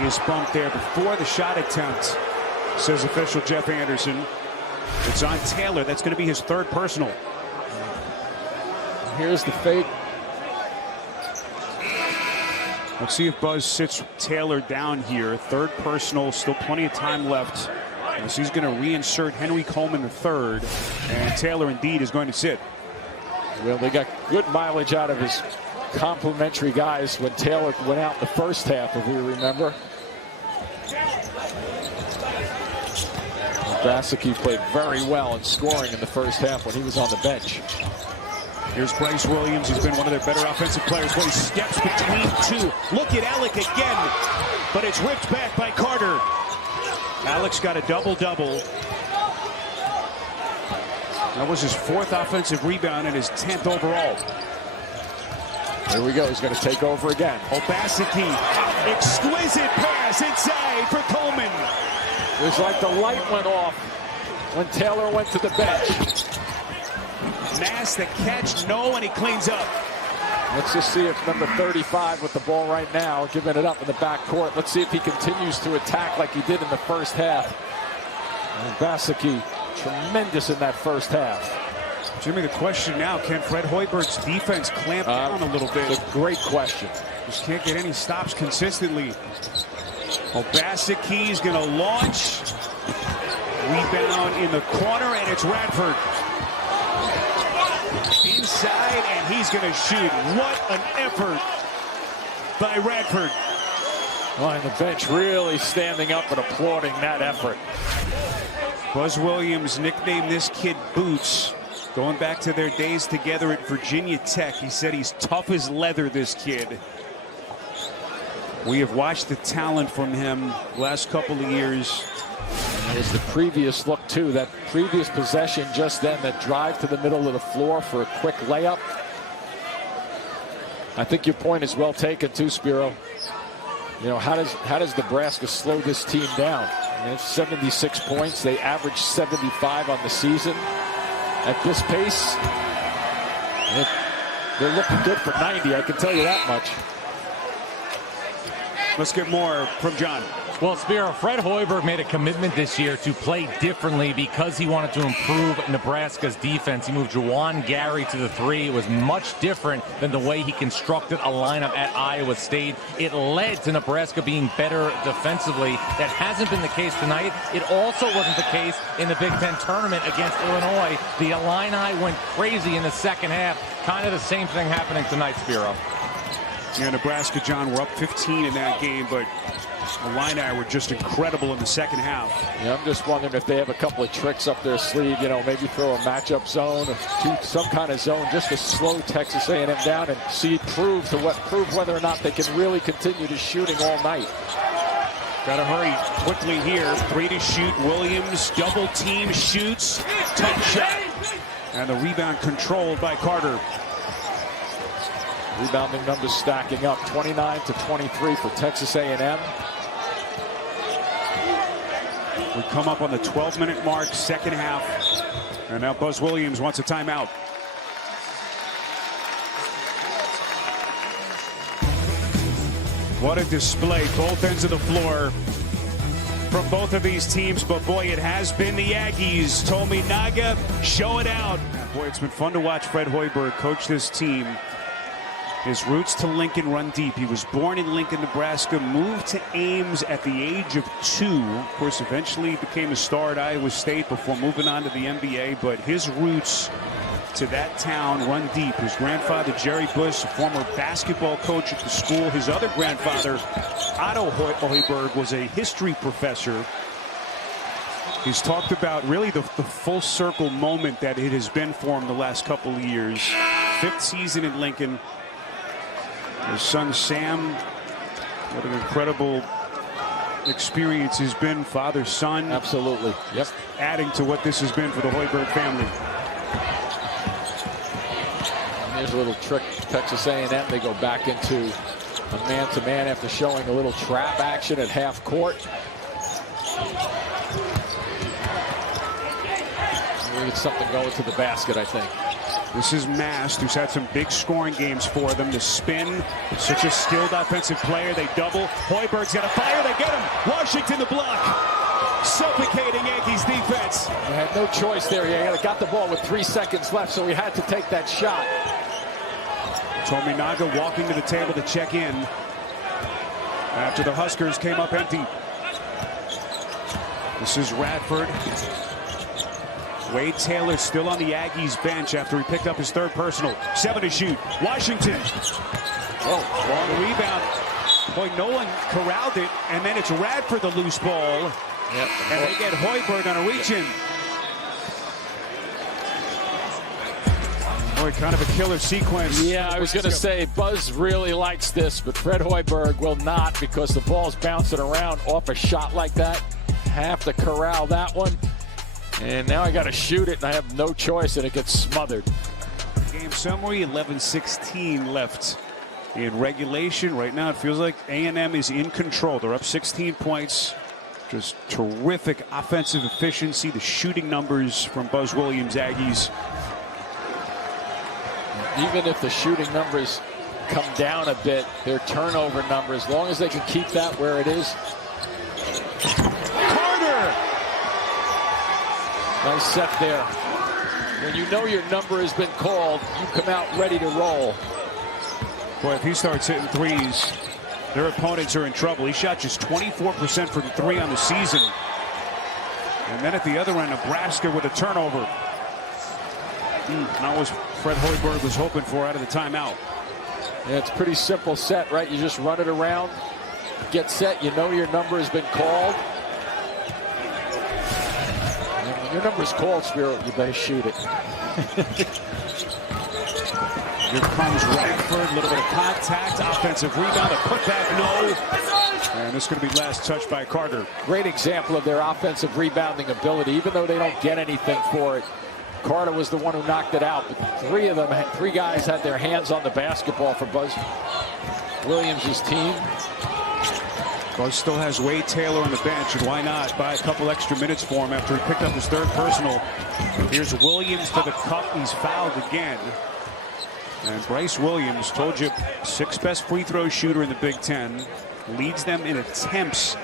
is bumped there before the shot attempt, says official Jeff Anderson. It's on Taylor. That's going to be his 3rd personal. Here's the fake. Let's see if Buzz sits Taylor down here. 3rd personal, still plenty of time left. So he's going to reinsert Henry Coleman III, and Taylor indeed is going to sit. Well, they got good mileage out of his complementary guys when Taylor went out in the first half, if we remember. Nebraska played very well in scoring in the first half when he was on the bench. Here's Bryce Williams. He's been one of their better offensive players. When he steps between two. Look at Alec again. But it's ripped back by Carter. Alec's got a double-double. That was his 4th offensive rebound and his 10th overall. Here we go. He's going to take over again. Obaseki. Exquisite pass inside for Coleman. It was like the light went off when Taylor went to the bench. Mass the catch, no, and he cleans up. Let's just see if number 35 with the ball right now, giving it up in the backcourt. Let's see if he continues to attack like he did in the first half. Obaseki, tremendous in that first half. Jimmy, the question now, can Fred Hoiberg's defense clamp down a little bit? It's a great question. Just can't get any stops consistently. Obaseki is going to launch. Rebound in the corner, and it's Radford. Inside, and he's going to shoot. What an effort by Radford. Well, the bench really standing up and applauding that effort. Buzz Williams nicknamed this kid Boots. Going back to their days together at Virginia Tech, he said he's tough as leather, this kid. We have watched the talent from him last couple of years. There's the previous look, too. That previous possession just then, that drive to the middle of the floor for a quick layup. I think your point is well taken, too, Spiro. You know, how does Nebraska slow this team down? I mean, it's 76 points. They average 75 on the season. At this pace, they're looking good for 90, I can tell you that much. Let's get more from John. Well, Spiro, Fred Hoiberg made a commitment this year to play differently because he wanted to improve Nebraska's defense. He moved Juwan Gary to the 3. It was much different than the way he constructed a lineup at Iowa State. It led to Nebraska being better defensively. That hasn't been the case tonight. It also wasn't the case in the Big Ten tournament against Illinois. The Illini went crazy in the second half. Kind of the same thing happening tonight, Spiro. Yeah, Nebraska, John, were up 15 in that game, but the Illini were just incredible in the second half. Yeah, I'm just wondering if they have a couple of tricks up their sleeve, you know, maybe throw a matchup zone or some kind of zone just to slow Texas A&M down and prove whether or not they can really continue to shooting all night. Got to hurry quickly here. 3 to shoot. Williams double team shoots. Tough shot. And the rebound controlled by Carter. Rebounding numbers stacking up, 29 to 23 for Texas A&M. We come up on the 12-minute mark, second half. And now Buzz Williams wants a timeout. What a display, both ends of the floor from both of these teams. But boy, it has been the Aggies. Tominaga, show it out. Boy, it's been fun to watch Fred Hoiberg coach this team. His roots to Lincoln run deep. He was born in Lincoln, Nebraska, moved to Ames at the age of 2. Of course, eventually became a star at Iowa State before moving on to the NBA. But his roots to that town run deep. His grandfather, Jerry Buss, a former basketball coach at the school. His other grandfather, Otto Hoiberg, was a history professor. He's talked about really the full circle moment that it has been for him the last couple of years. 5th season in Lincoln. His son Sam, what an incredible experience has been, father-son. Absolutely. Yep. Adding to what this has been for the Hoiberg family. And here's a little trick. Texas A&M, they go back into a man-to-man after showing a little trap action at half court. We get something going to the basket, I think. This is Mast, who's had some big scoring games for them. The spin, such a skilled offensive player. They double. Hoiberg's got a fire. They get him. Washington the block. Suffocating Aggies defense. They had no choice there. He got the ball with 3 seconds left, so he had to take that shot. Tominaga walking to the table to check in after the Huskers came up empty. This is Radford. Wade Taylor still on the Aggies bench after he picked up his third personal. 7 to shoot. Washington. Oh, long rebound. Boy, Nolan corralled it, and then it's Radford the loose ball. Yep. And they get Hoiberg on a reach-in. Boy, kind of a killer sequence. Yeah, I was going to say, Buzz really likes this, but Fred Hoiberg will not because the ball's bouncing around off a shot like that. Have to corral that one. And now I got to shoot it, and I have no choice, and it gets smothered. Game summary, 11-16 left in regulation. Right now, it feels like A&M is in control. They're up 16 points. Just terrific offensive efficiency. The shooting numbers from Buzz Williams' Aggies. Even if the shooting numbers come down a bit, their turnover number, as long as they can keep that where it is. Carter! Nice set there. When you know your number has been called, you come out ready to roll. Boy, if he starts hitting threes, their opponents are in trouble. He shot just 24% from 3 on the season. And then at the other end, Nebraska with a turnover. That was Fred Hoiberg was hoping for out of the timeout. Yeah, it's a pretty simple set, right? You just run it around, get set, you know your number has been called. And when your number's called, Spiro, you better shoot it. Here comes Radford, a little bit of contact, offensive rebound, a putback, no. And this is going to be last touch by Carter. Great example of their offensive rebounding ability, even though they don't get anything for it. Carter was the one who knocked it out, but three guys had their hands on the basketball for Buzz Williams' team. Buzz still has Wade Taylor on the bench, and why not buy a couple extra minutes for him after he picked up his third personal. Here's Williams to the cup. He's fouled again. And Bryce Williams, told you, 6th best free throw shooter in the Big Ten, leads them in attempts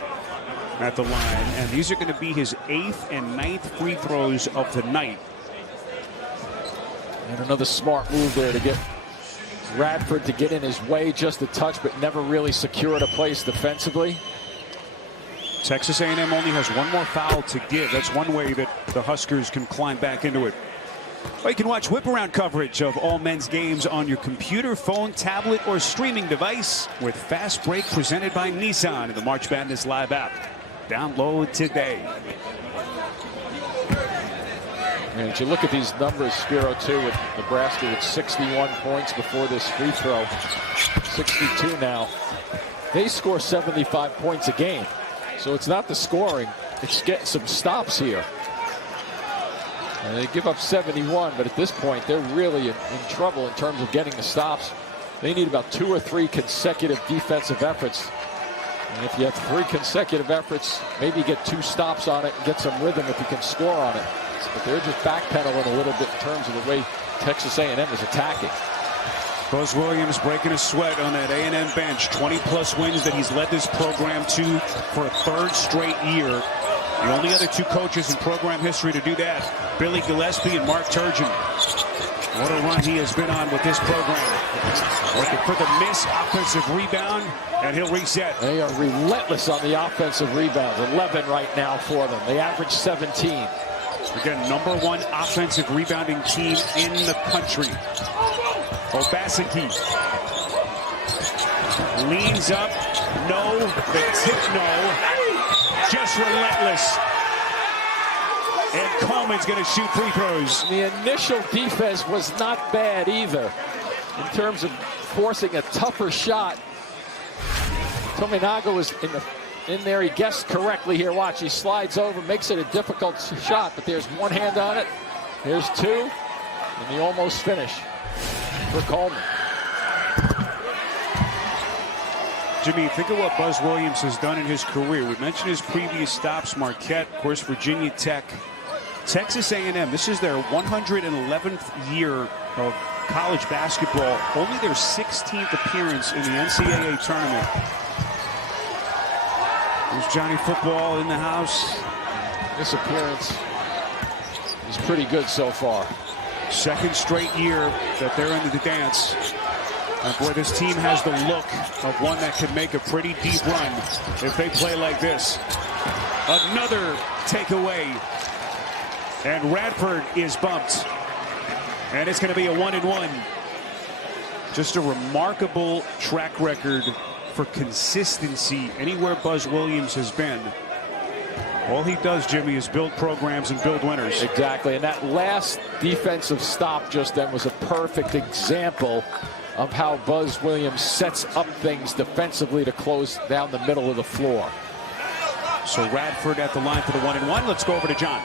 at the line, and these are going to be his 8th and 9th free throws of the night. And another smart move there to get Radford to get in his way just a touch, but never really secured a place defensively. Texas A&M only has one more foul to give. That's one way that the Huskers can climb back into it. Well, you can watch whip-around coverage of all men's games on your computer, phone, tablet, or streaming device with Fast Break presented by Nissan in the March Madness Live app. Download today. And you look at these numbers, Spiro, too, with Nebraska with 61 points before this free throw. 62 now. They score 75 points a game. So it's not the scoring, it's getting some stops here. And they give up 71, but at this point, they're really in trouble in terms of getting the stops. They need about 2 or 3 consecutive defensive efforts. And if you have 3 consecutive efforts, maybe you get 2 stops on it and get some rhythm if you can score on it. But they're just backpedaling a little bit in terms of the way Texas A&M is attacking. Buzz Williams breaking a sweat on that A&M bench. 20-plus wins that he's led this program to for a 3rd straight year. The only other 2 coaches in program history to do that, Billy Gillespie and Mark Turgeon. What a run he has been on with this program. Looking for the miss, offensive rebound, and he'll reset. They are relentless on the offensive rebounds. 11 right now for them. They average 17. Again, #1 offensive rebounding team in the country. Obaseki leans up, no, the tip no, just relentless. And Coleman's going to shoot free throws. The initial defense was not bad either in terms of forcing a tougher shot. Tominaga was in there. He guessed correctly here. Watch, he slides over, makes it a difficult shot, but there's 1 hand on it. There's 2, and the almost finish for Coleman. Jimmy, think of what Buzz Williams has done in his career. We mentioned his previous stops, Marquette, of course, Virginia Tech. Texas A&M, this is their 111th year of college basketball. Only their 16th appearance in the NCAA tournament. There's Johnny Football in the house. This appearance is pretty good so far. 2nd straight year that they're into the dance. And boy, this team has the look of one that can make a pretty deep run if they play like this. Another takeaway And Radford is bumped. And it's going to be a 1-and-1. Just a remarkable track record for consistency anywhere Buzz Williams has been. All he does, Jimmy, is build programs and build winners. Exactly, and that last defensive stop just then was a perfect example of how Buzz Williams sets up things defensively to close down the middle of the floor. So Radford at the line for the 1-and-1. Let's go over to John.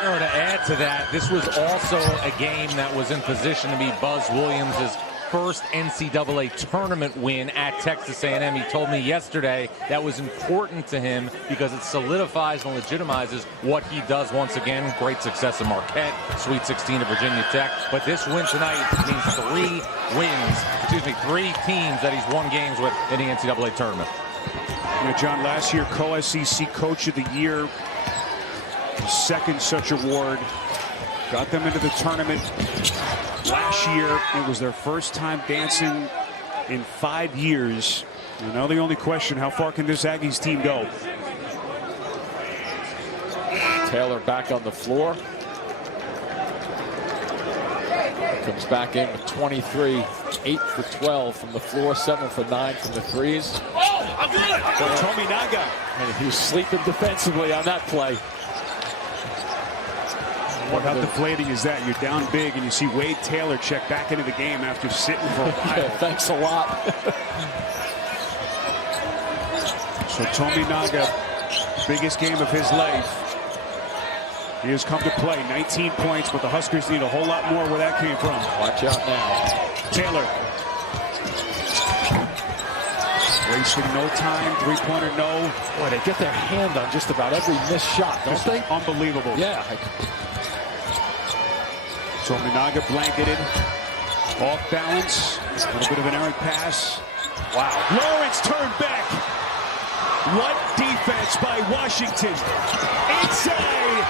To add to that, this was also a game that was in position to be Buzz Williams' first NCAA tournament win at Texas A&M. He told me yesterday that was important to him because it solidifies and legitimizes what he does once again. Great success at Marquette, Sweet 16 at Virginia Tech. But this win tonight means 3 teams that he's won games with in the NCAA tournament. You know, John, last year, co-SEC Coach of the Year, second such award. Got them into the tournament last year. It was their first time dancing in 5 years. And now the only question, how far can this Aggies team go? Taylor back on the floor. Comes back in with 23, 8 for 12 from the floor, 7 for 9 from the threes. Tominaga. And he was sleeping defensively on that play. How deflating is that? You're down big and you see Wade Taylor check back into the game after sitting for a while. Yeah, thanks a lot. So Tominaga, biggest game of his life. He has come to play. 19 points, but the Huskers need a whole lot more where that came from. Watch out now. Taylor. Wasting no time. Three-pointer, no. Boy, they get their hand on just about every missed shot, don't they? Unbelievable. Yeah. Tominaga blanketed. Off balance. A little bit of an errant pass. Wow. Lawrence turned back. What defense by Washington. Inside.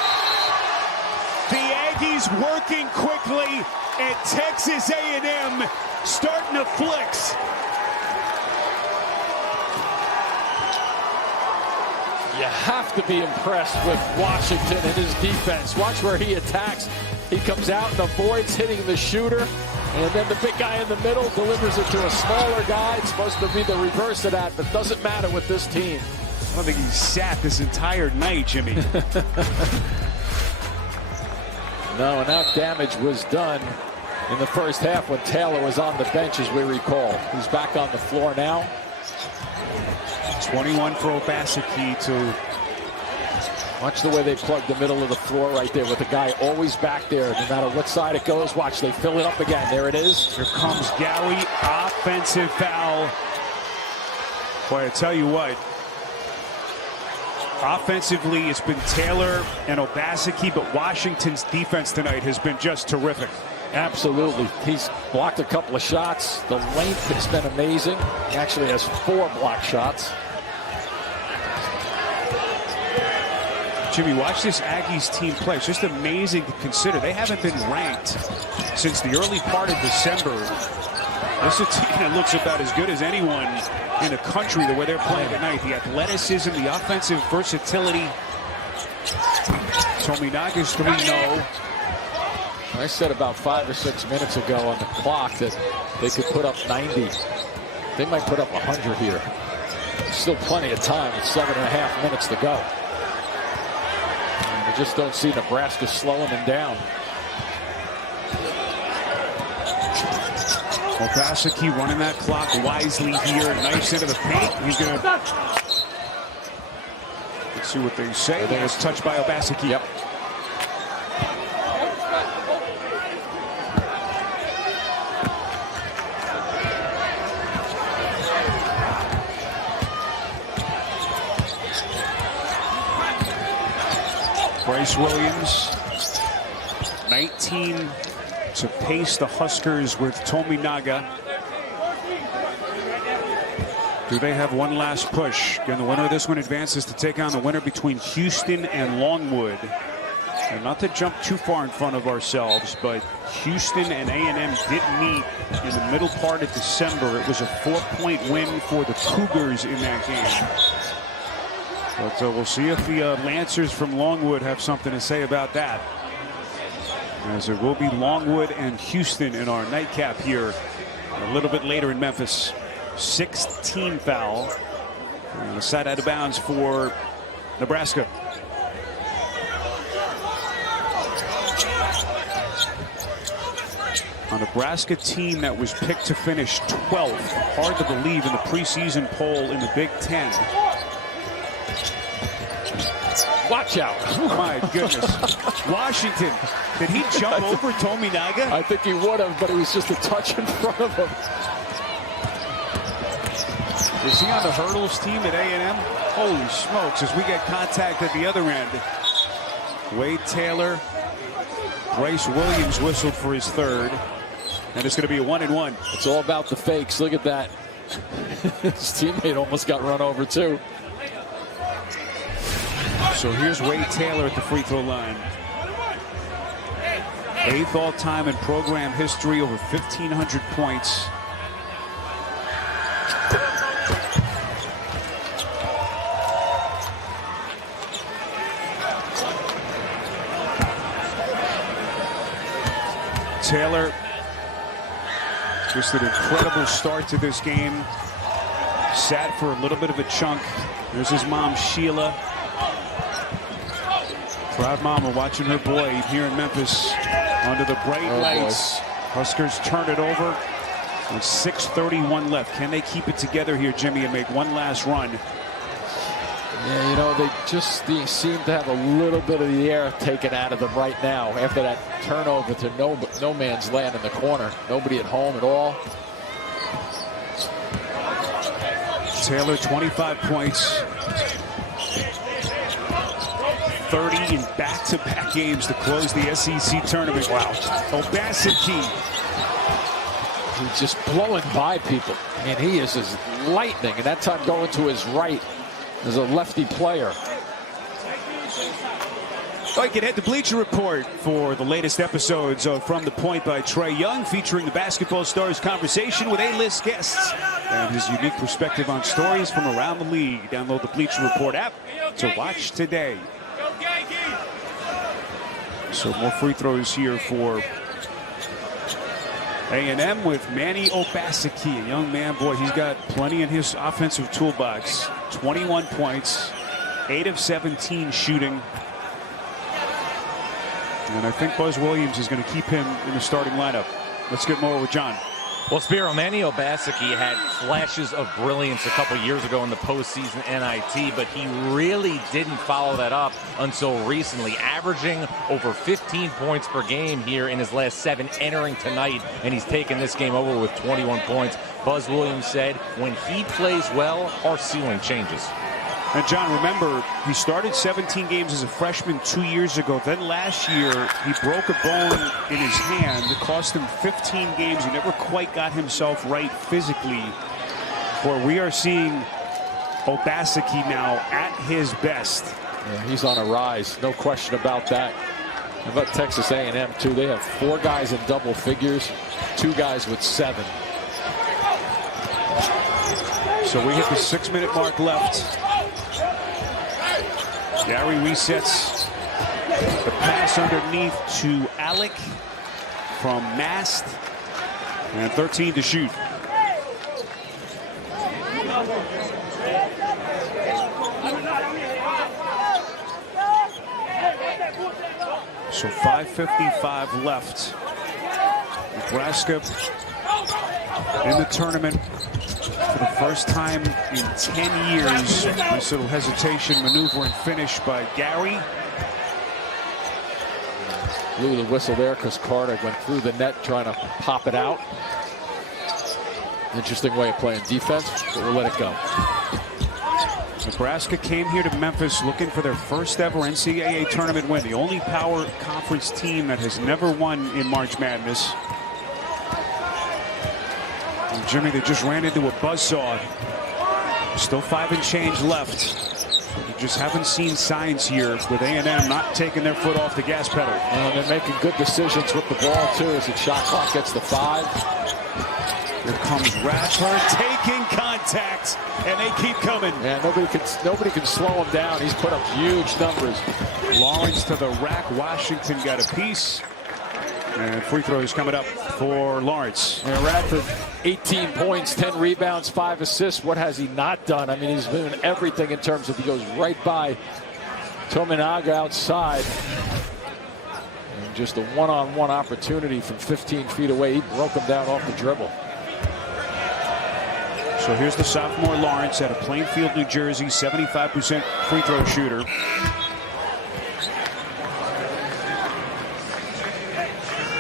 The Aggies working quickly, and Texas A&M starting to flex. You have to be impressed with Washington and his defense. Watch where he attacks. He comes out and avoids hitting the shooter. And then the big guy in the middle delivers it to a smaller guy. It's supposed to be the reverse of that, but doesn't matter with this team. I don't think he sat this entire night, Jimmy. No, enough damage was done in the first half when Taylor was on the bench, as we recall. He's back on the floor now. 21 for Obaseki to... Watch the way they plug the middle of the floor right there with the guy always back there. No matter what side it goes, watch, they fill it up again. There it is. Here comes Gowie. Offensive foul. Boy, I tell you what. Offensively, it's been Taylor and Obaseki, but Washington's defense tonight has been just terrific. Absolutely. He's blocked a couple of shots. The length has been amazing. He actually has 4 block shots. Jimmy, watch this Aggies team play. It's just amazing to consider. They haven't been ranked since the early part of December. This is a team that looks about as good as anyone in the country the way they're playing tonight. The athleticism, the offensive versatility. Tominaga's 3-0. I said about 5 or 6 minutes ago on the clock that they could put up 90. They might put up 100 here. There's still plenty of time. It's 7.5 minutes to go. I just don't see Nebraska slowing them down. Obaseki running that clock wisely here. Nice into the paint. He's going to... Let's see what they say. That was touched by Obaseki. Yep. Bryce Williams, 19 to pace the Huskers with Tominaga. Do they have one last push? Again, the winner of this one advances to take on the winner between Houston and Longwood. And not to jump too far in front of ourselves, but Houston and A&M did meet in the middle part of December. It was a 4-point win for the Cougars in that game. But we'll see if the Lancers from Longwood have something to say about that. as it will be Longwood and Houston in our nightcap here a little bit later in Memphis. 16 foul. And a side out of bounds for Nebraska. A Nebraska team that was picked to finish 12th. Hard to believe in the preseason poll in the Big Ten. Watch out. My goodness. Washington. Did he jump over Tominaga? I think he would have, but it was just a touch in front of him. Is he on the hurdles team at A&M? Holy smokes, as we get contact at the other end. Wade Taylor. Bryce Williams whistled for his third. And it's going to be a 1-and-1. It's all about the fakes. Look at that. His teammate almost got run over, too. So here's Wade Taylor at the free throw line. 8th all-time in program history, over 1,500 points. Taylor, just an incredible start to this game. Sat for a little bit of a chunk. There's his mom, Sheila. Proud mama watching her boy here in Memphis under the bright lights. Huskers turn it over with 6:31 left. Can they keep it together here, Jimmy, and make one last run? Yeah, you know, they just seem to have a little bit of the air taken out of them right now after that turnover to no man's land in the corner. Nobody at home at all. Taylor, 25 points. 30 in back-to-back games to close the SEC tournament. Wow. Obaseki. He's just blowing by people. I mean, he is as lightning, and that time going to his right as a lefty player. Well, you can head to Bleacher Report for the latest episodes of From the Point by Trae Young, featuring the Basketball Stars conversation with A-list guests and his unique perspective on stories from around the league. Download the Bleacher Report app to watch today. So more free throws here for A&M with Manny Obaseki, a young man. Boy, he's got plenty in his offensive toolbox. 21 points, 8 of 17 shooting. And I think Buzz Williams is going to keep him in the starting lineup. Let's get more with John. Well, Spiro, Manny Obaseki had flashes of brilliance a couple years ago in the postseason NIT, but he really didn't follow that up until recently, averaging over 15 points per game here in his last 7, entering tonight, and he's taken this game over with 21 points. Buzz Williams said, when he plays well, our ceiling changes. And John, remember, he started 17 games as a freshman 2 years ago. Then last year, he broke a bone in his hand. It cost him 15 games. He never quite got himself right physically. For we are seeing Obaseki now at his best. Yeah, he's on a rise, no question about that. How about Texas A&M, too? They have 4 guys in double figures, 2 guys with 7. So we hit the 6-minute mark left. Gary resets the pass underneath to Alec from Mast, and 13 to shoot. So 5:55 left. Nebraska in the tournament for the first time in 10 years. This little hesitation maneuver and finish by Gary. Blew the whistle there because Carter went through the net trying to pop it out. Interesting way of playing defense, but we'll let it go. Nebraska came here to Memphis looking for their first ever NCAA tournament win. The only power conference team that has never won in March Madness. And Jimmy, they just ran into a buzzsaw. Still 5 and change left. You just haven't seen signs here with A&M not taking their foot off the gas pedal. And they're making good decisions with the ball, too, as the shot clock gets to 5. Here comes Radford taking contact, and they keep coming. And nobody can slow him down. He's put up huge numbers. Lawrence to the rack. Washington got a piece. And free throws coming up for Lawrence. And Radford, 18 points, 10 rebounds, 5 assists. What has he not done? I mean, he's doing everything in terms of he goes right by Tominaga outside. And just a one-on-one opportunity from 15 feet away. He broke him down off the dribble. So here's the sophomore Lawrence out of Plainfield, New Jersey, 75% free throw shooter.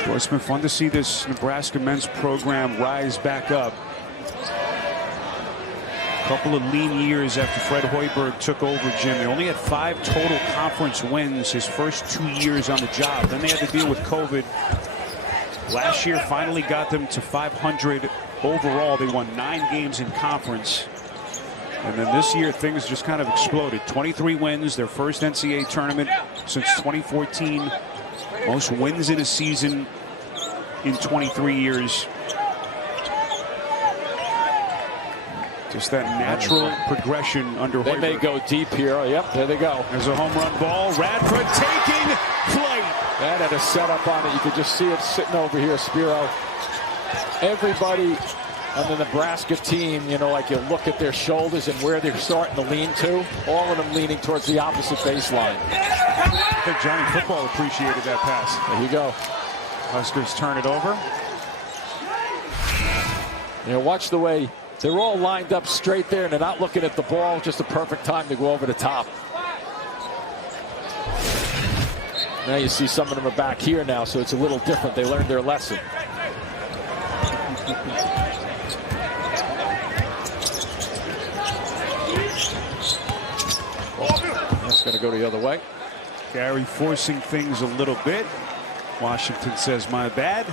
Well, it's been fun to see this Nebraska men's program rise back up. A couple of lean years after Fred Hoiberg took over, Jim. They only had 5 total conference wins his first 2 years on the job. Then they had to deal with COVID. Last year finally got them to 500 overall. They won 9 games in conference. And then this year things just kind of exploded. 23 wins, their first NCAA tournament since 2014. Most wins in a season in 23 years. Just that natural progression under They Hoiberg. may go deep here. Yep, there they go. There's a home run ball. Radford taking flight. That had a setup on it. You could just see it sitting over here, Spiro. Everybody on the Nebraska team, you know, like you look at their shoulders and where they're starting to lean to. All of them leaning towards the opposite baseline. I think Johnny Football appreciated that pass. There you go. Huskers turn it over. You know, watch the way they're all lined up straight there and they're not looking at the ball. Just a perfect time to go over the top. Now you see some of them are back here now, so it's a little different. They learned their lesson. That's going to go the other way. Gary forcing things a little bit. Washington says, my bad.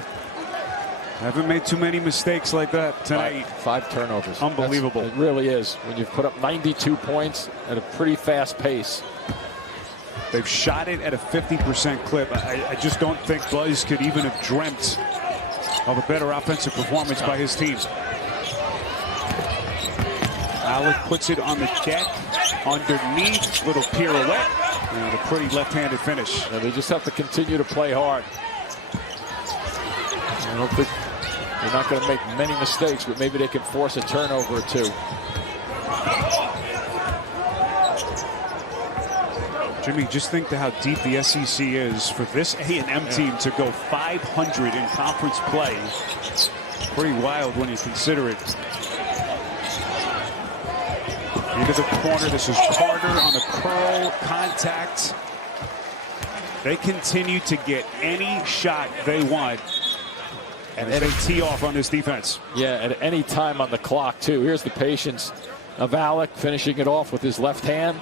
Haven't made too many mistakes like that tonight. 5 turnovers. Unbelievable. It really is. When you've put up 92 points at a pretty fast pace. They've shot it at a 50% clip. I just don't think Buzz could even have dreamt of a better offensive performance by his team. Alec puts it on the deck, underneath, little pirouette, and a pretty left-handed finish. And they just have to continue to play hard. I don't think they're not going to make many mistakes, but maybe they can force a turnover or 2. Jimmy, just think to how deep the SEC is for this A&M team to go 500 in conference play. Pretty wild when you consider it. Into the corner. This is Carter on the curl contact. They continue to get any shot they want. And they tee off on this defense. Yeah, at any time on the clock, too. Here's the patience of Alec finishing it off with his left hand.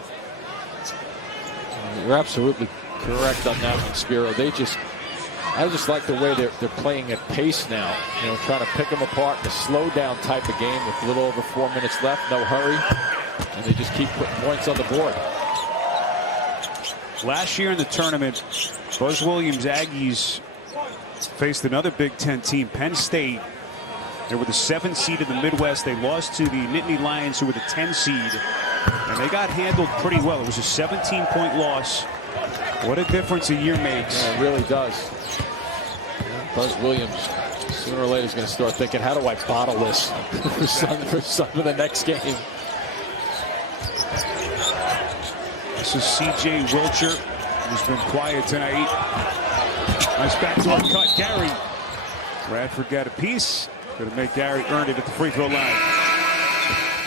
You're absolutely correct on that one, Spiro. I just like the way they're playing at pace now. You know, trying to pick them apart in a slow down type of game with a little over 4 minutes left, no hurry. And they just keep putting points on the board. Last year in the tournament, Buzz Williams' Aggies faced another Big Ten team, Penn State. They were the 7th seed in the Midwest. They lost to the Nittany Lions, who were the 10 seed. And they got handled pretty well. It was a 17-point loss. What a difference a year makes. Yeah, it really does. Buzz Williams, sooner or later, is going to start thinking, how do I bottle this for some of the next game? This is C.J. Wilcher, who's been quiet tonight. Nice backdoor cut. Gary. Radford got a piece. Going to make Gary earn it at the free throw line.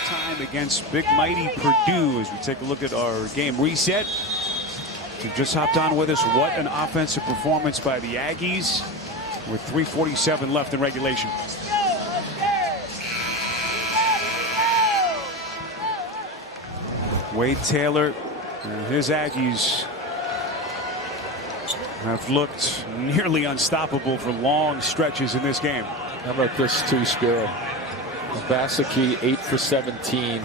Time against big mighty Purdue as we take a look at our game reset. You've just hopped on with us. What an offensive performance by the Aggies with 3:47 left in regulation. Wade Taylor and his Aggies have looked nearly unstoppable for long stretches in this game. How about this too, Spiro? Basicki 8 for 17.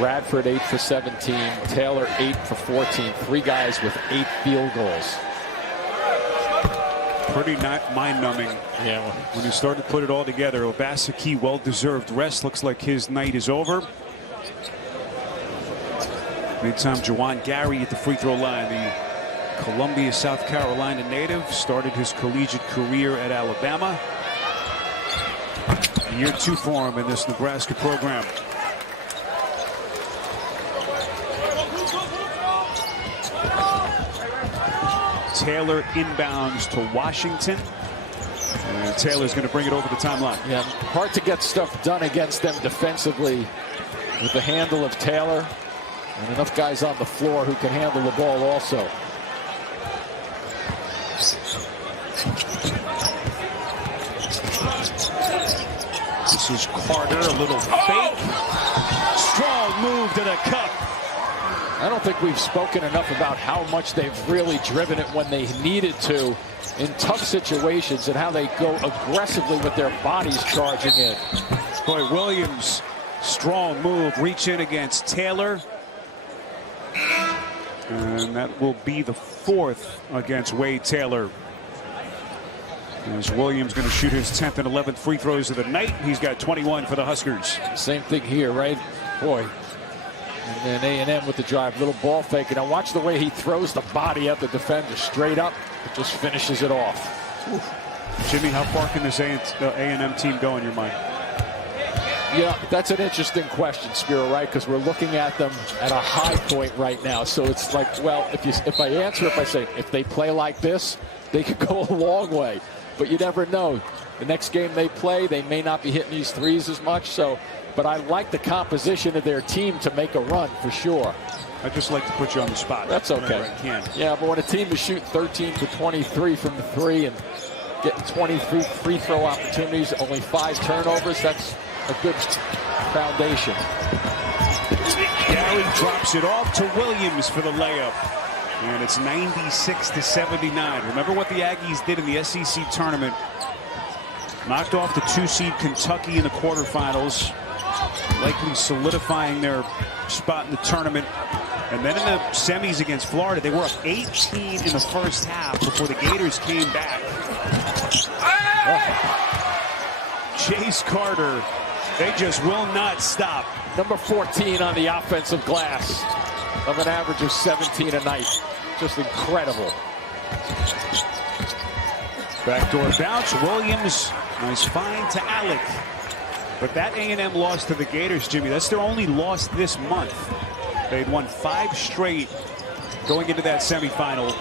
Radford 8 for 17. Taylor 8 for 14. 3 guys with 8 field goals. Pretty mind-numbing. Yeah. When you start to put it all together, Obaseki, well-deserved rest. Looks like his night is over. Meantime, Juwan Gary at the free throw line, the Columbia, South Carolina native. Started his collegiate career at Alabama. Year 2 for him in this Nebraska program. Taylor inbounds to Washington. And Taylor's going to bring it over the timeline. Yeah, hard to get stuff done against them defensively with the handle of Taylor and enough guys on the floor who can handle the ball also. This is Carter, a little fake. Strong move to the cup. I don't think we've spoken enough about how much they've really driven it when they needed to in tough situations and how they go aggressively with their bodies charging in. Boy, Williams, strong move, reach in against Taylor. And that will be the 4th against Wade Taylor. As Williams going to shoot his 10th and 11th free throws of the night. He's got 21 for the Huskers. Same thing here, right? Boy. And then A&M with the drive, little ball fake. And now watch the way he throws the body at the defender straight up. It just finishes it off. Oof. Jimmy, how far can this A&M team go in your mind? Yeah, that's an interesting question, Spiro, right? Because we're looking at them at a high point right now. So it's like, well, if I say, if they play like this, they could go a long way. But you never know. The next game they play, they may not be hitting these threes as much. So, but I like the composition of their team to make a run for sure. I just like to put you on the spot. That's okay. I can. Yeah, but when a team is shooting 13 for 23 from the 3 and getting 23 free throw opportunities, only 5 turnovers, that's a good foundation. Gary drops it off to Williams for the layup. And it's 96-79. Remember what the Aggies did in the SEC tournament. Knocked off the 2-seed Kentucky in the quarterfinals, likely solidifying their spot in the tournament. And then in the semis against Florida, they were up 18 in the first half before the Gators came back. Chase Carter, they just will not stop. Number 14 on the offensive glass of an average of 17 a night. Just incredible. Backdoor bounce. Williams, nice find to Alec. But that A&M loss to the Gators, Jimmy, that's their only loss this month. They'd won 5 straight going into that semifinal.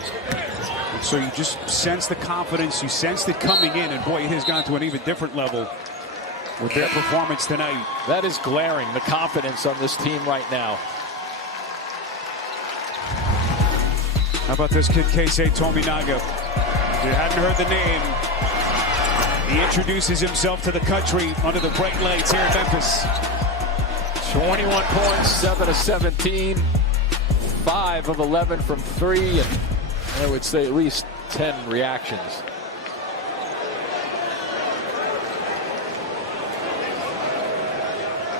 And so you just sense the confidence. You sensed it coming in. And boy, it has gone to an even different level with their performance tonight. That is glaring, the confidence on this team right now. How about this kid, Keisei Tominaga? If you hadn't heard the name, he introduces himself to the country under the bright lights here in Memphis. 21 points, 7 of 17, 5 of 11 from 3, and I would say at least 10 reactions.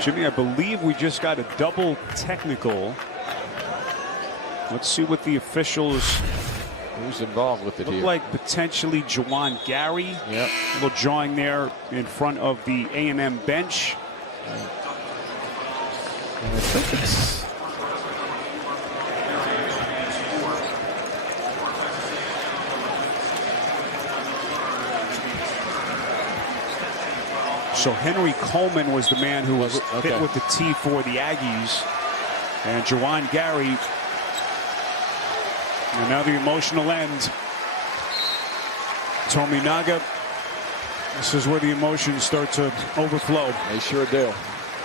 Jimmy, I believe we just got a double technical. Let's see what the officials. Who's involved with it look here? Like potentially Juwan Gary. Yep. A little drawing there in front of the A&M bench. And I think it's. So Henry Coleman was the man who was hit with the tee for the Aggies. And Juwan Gary. And now the emotional end. Tominaga. This is where the emotions start to overflow. They sure do.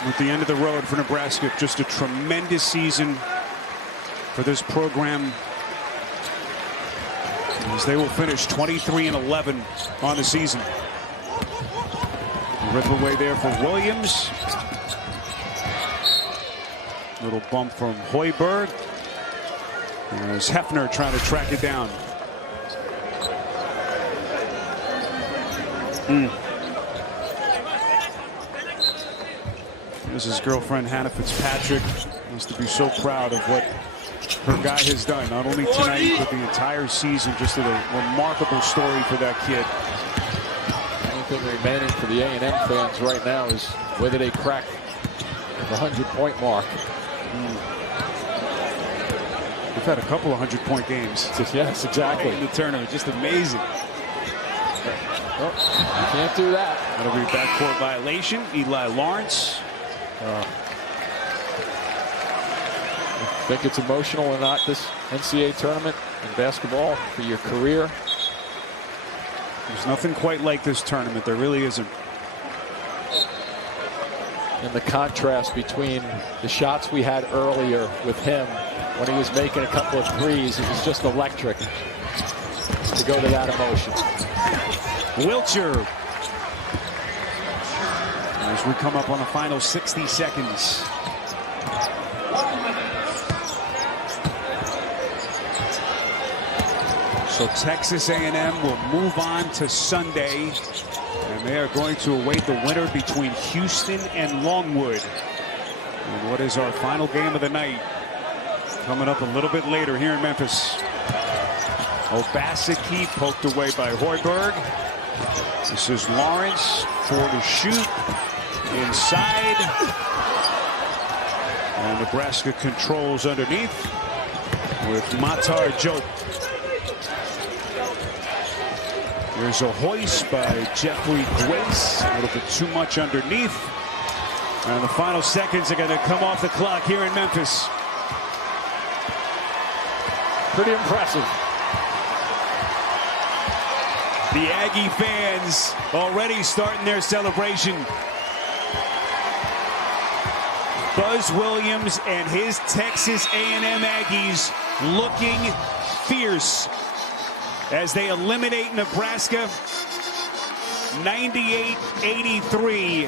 At the end of the road for Nebraska. Just a tremendous season for this program, as they will finish 23-11 on the season. Rip away there for Williams. Little bump from Hoiberg. As Hefner trying to track it down. This is his girlfriend Hannah Fitzpatrick. Wants to be so proud of what her guy has done, not only tonight but the entire season. Just a remarkable story for that kid. The only thing remaining for the A&M fans right now is whether they crack the 100-point mark. We've had a couple of 100-point games. Yes, exactly. In the tournament, just amazing. Oh, you can't do that. That'll be a backcourt violation. Eli Lawrence. I think it's emotional or not, this NCAA tournament in basketball for your career. There's nothing quite like this tournament. There really isn't. And the contrast between the shots we had earlier with him when he was making a couple of threes, it was just electric to go to that emotion. Wiltshire. As we come up on the final 60 seconds. So Texas A&M will move on to Sunday, and they are going to await the winner between Houston and Longwood. And what is our final game of the night? Coming up a little bit later here in Memphis. Obaseki poked away by Hoiberg. This is Lawrence for the shoot. Inside. And Nebraska controls underneath with Matar Diop. There's a hoist by Jeffrey Grace. A little bit too much underneath. And the final seconds are going to come off the clock here in Memphis. Pretty impressive. The Aggie fans already starting their celebration. Buzz Williams and his Texas A&M Aggies looking fierce as they eliminate Nebraska 98-83.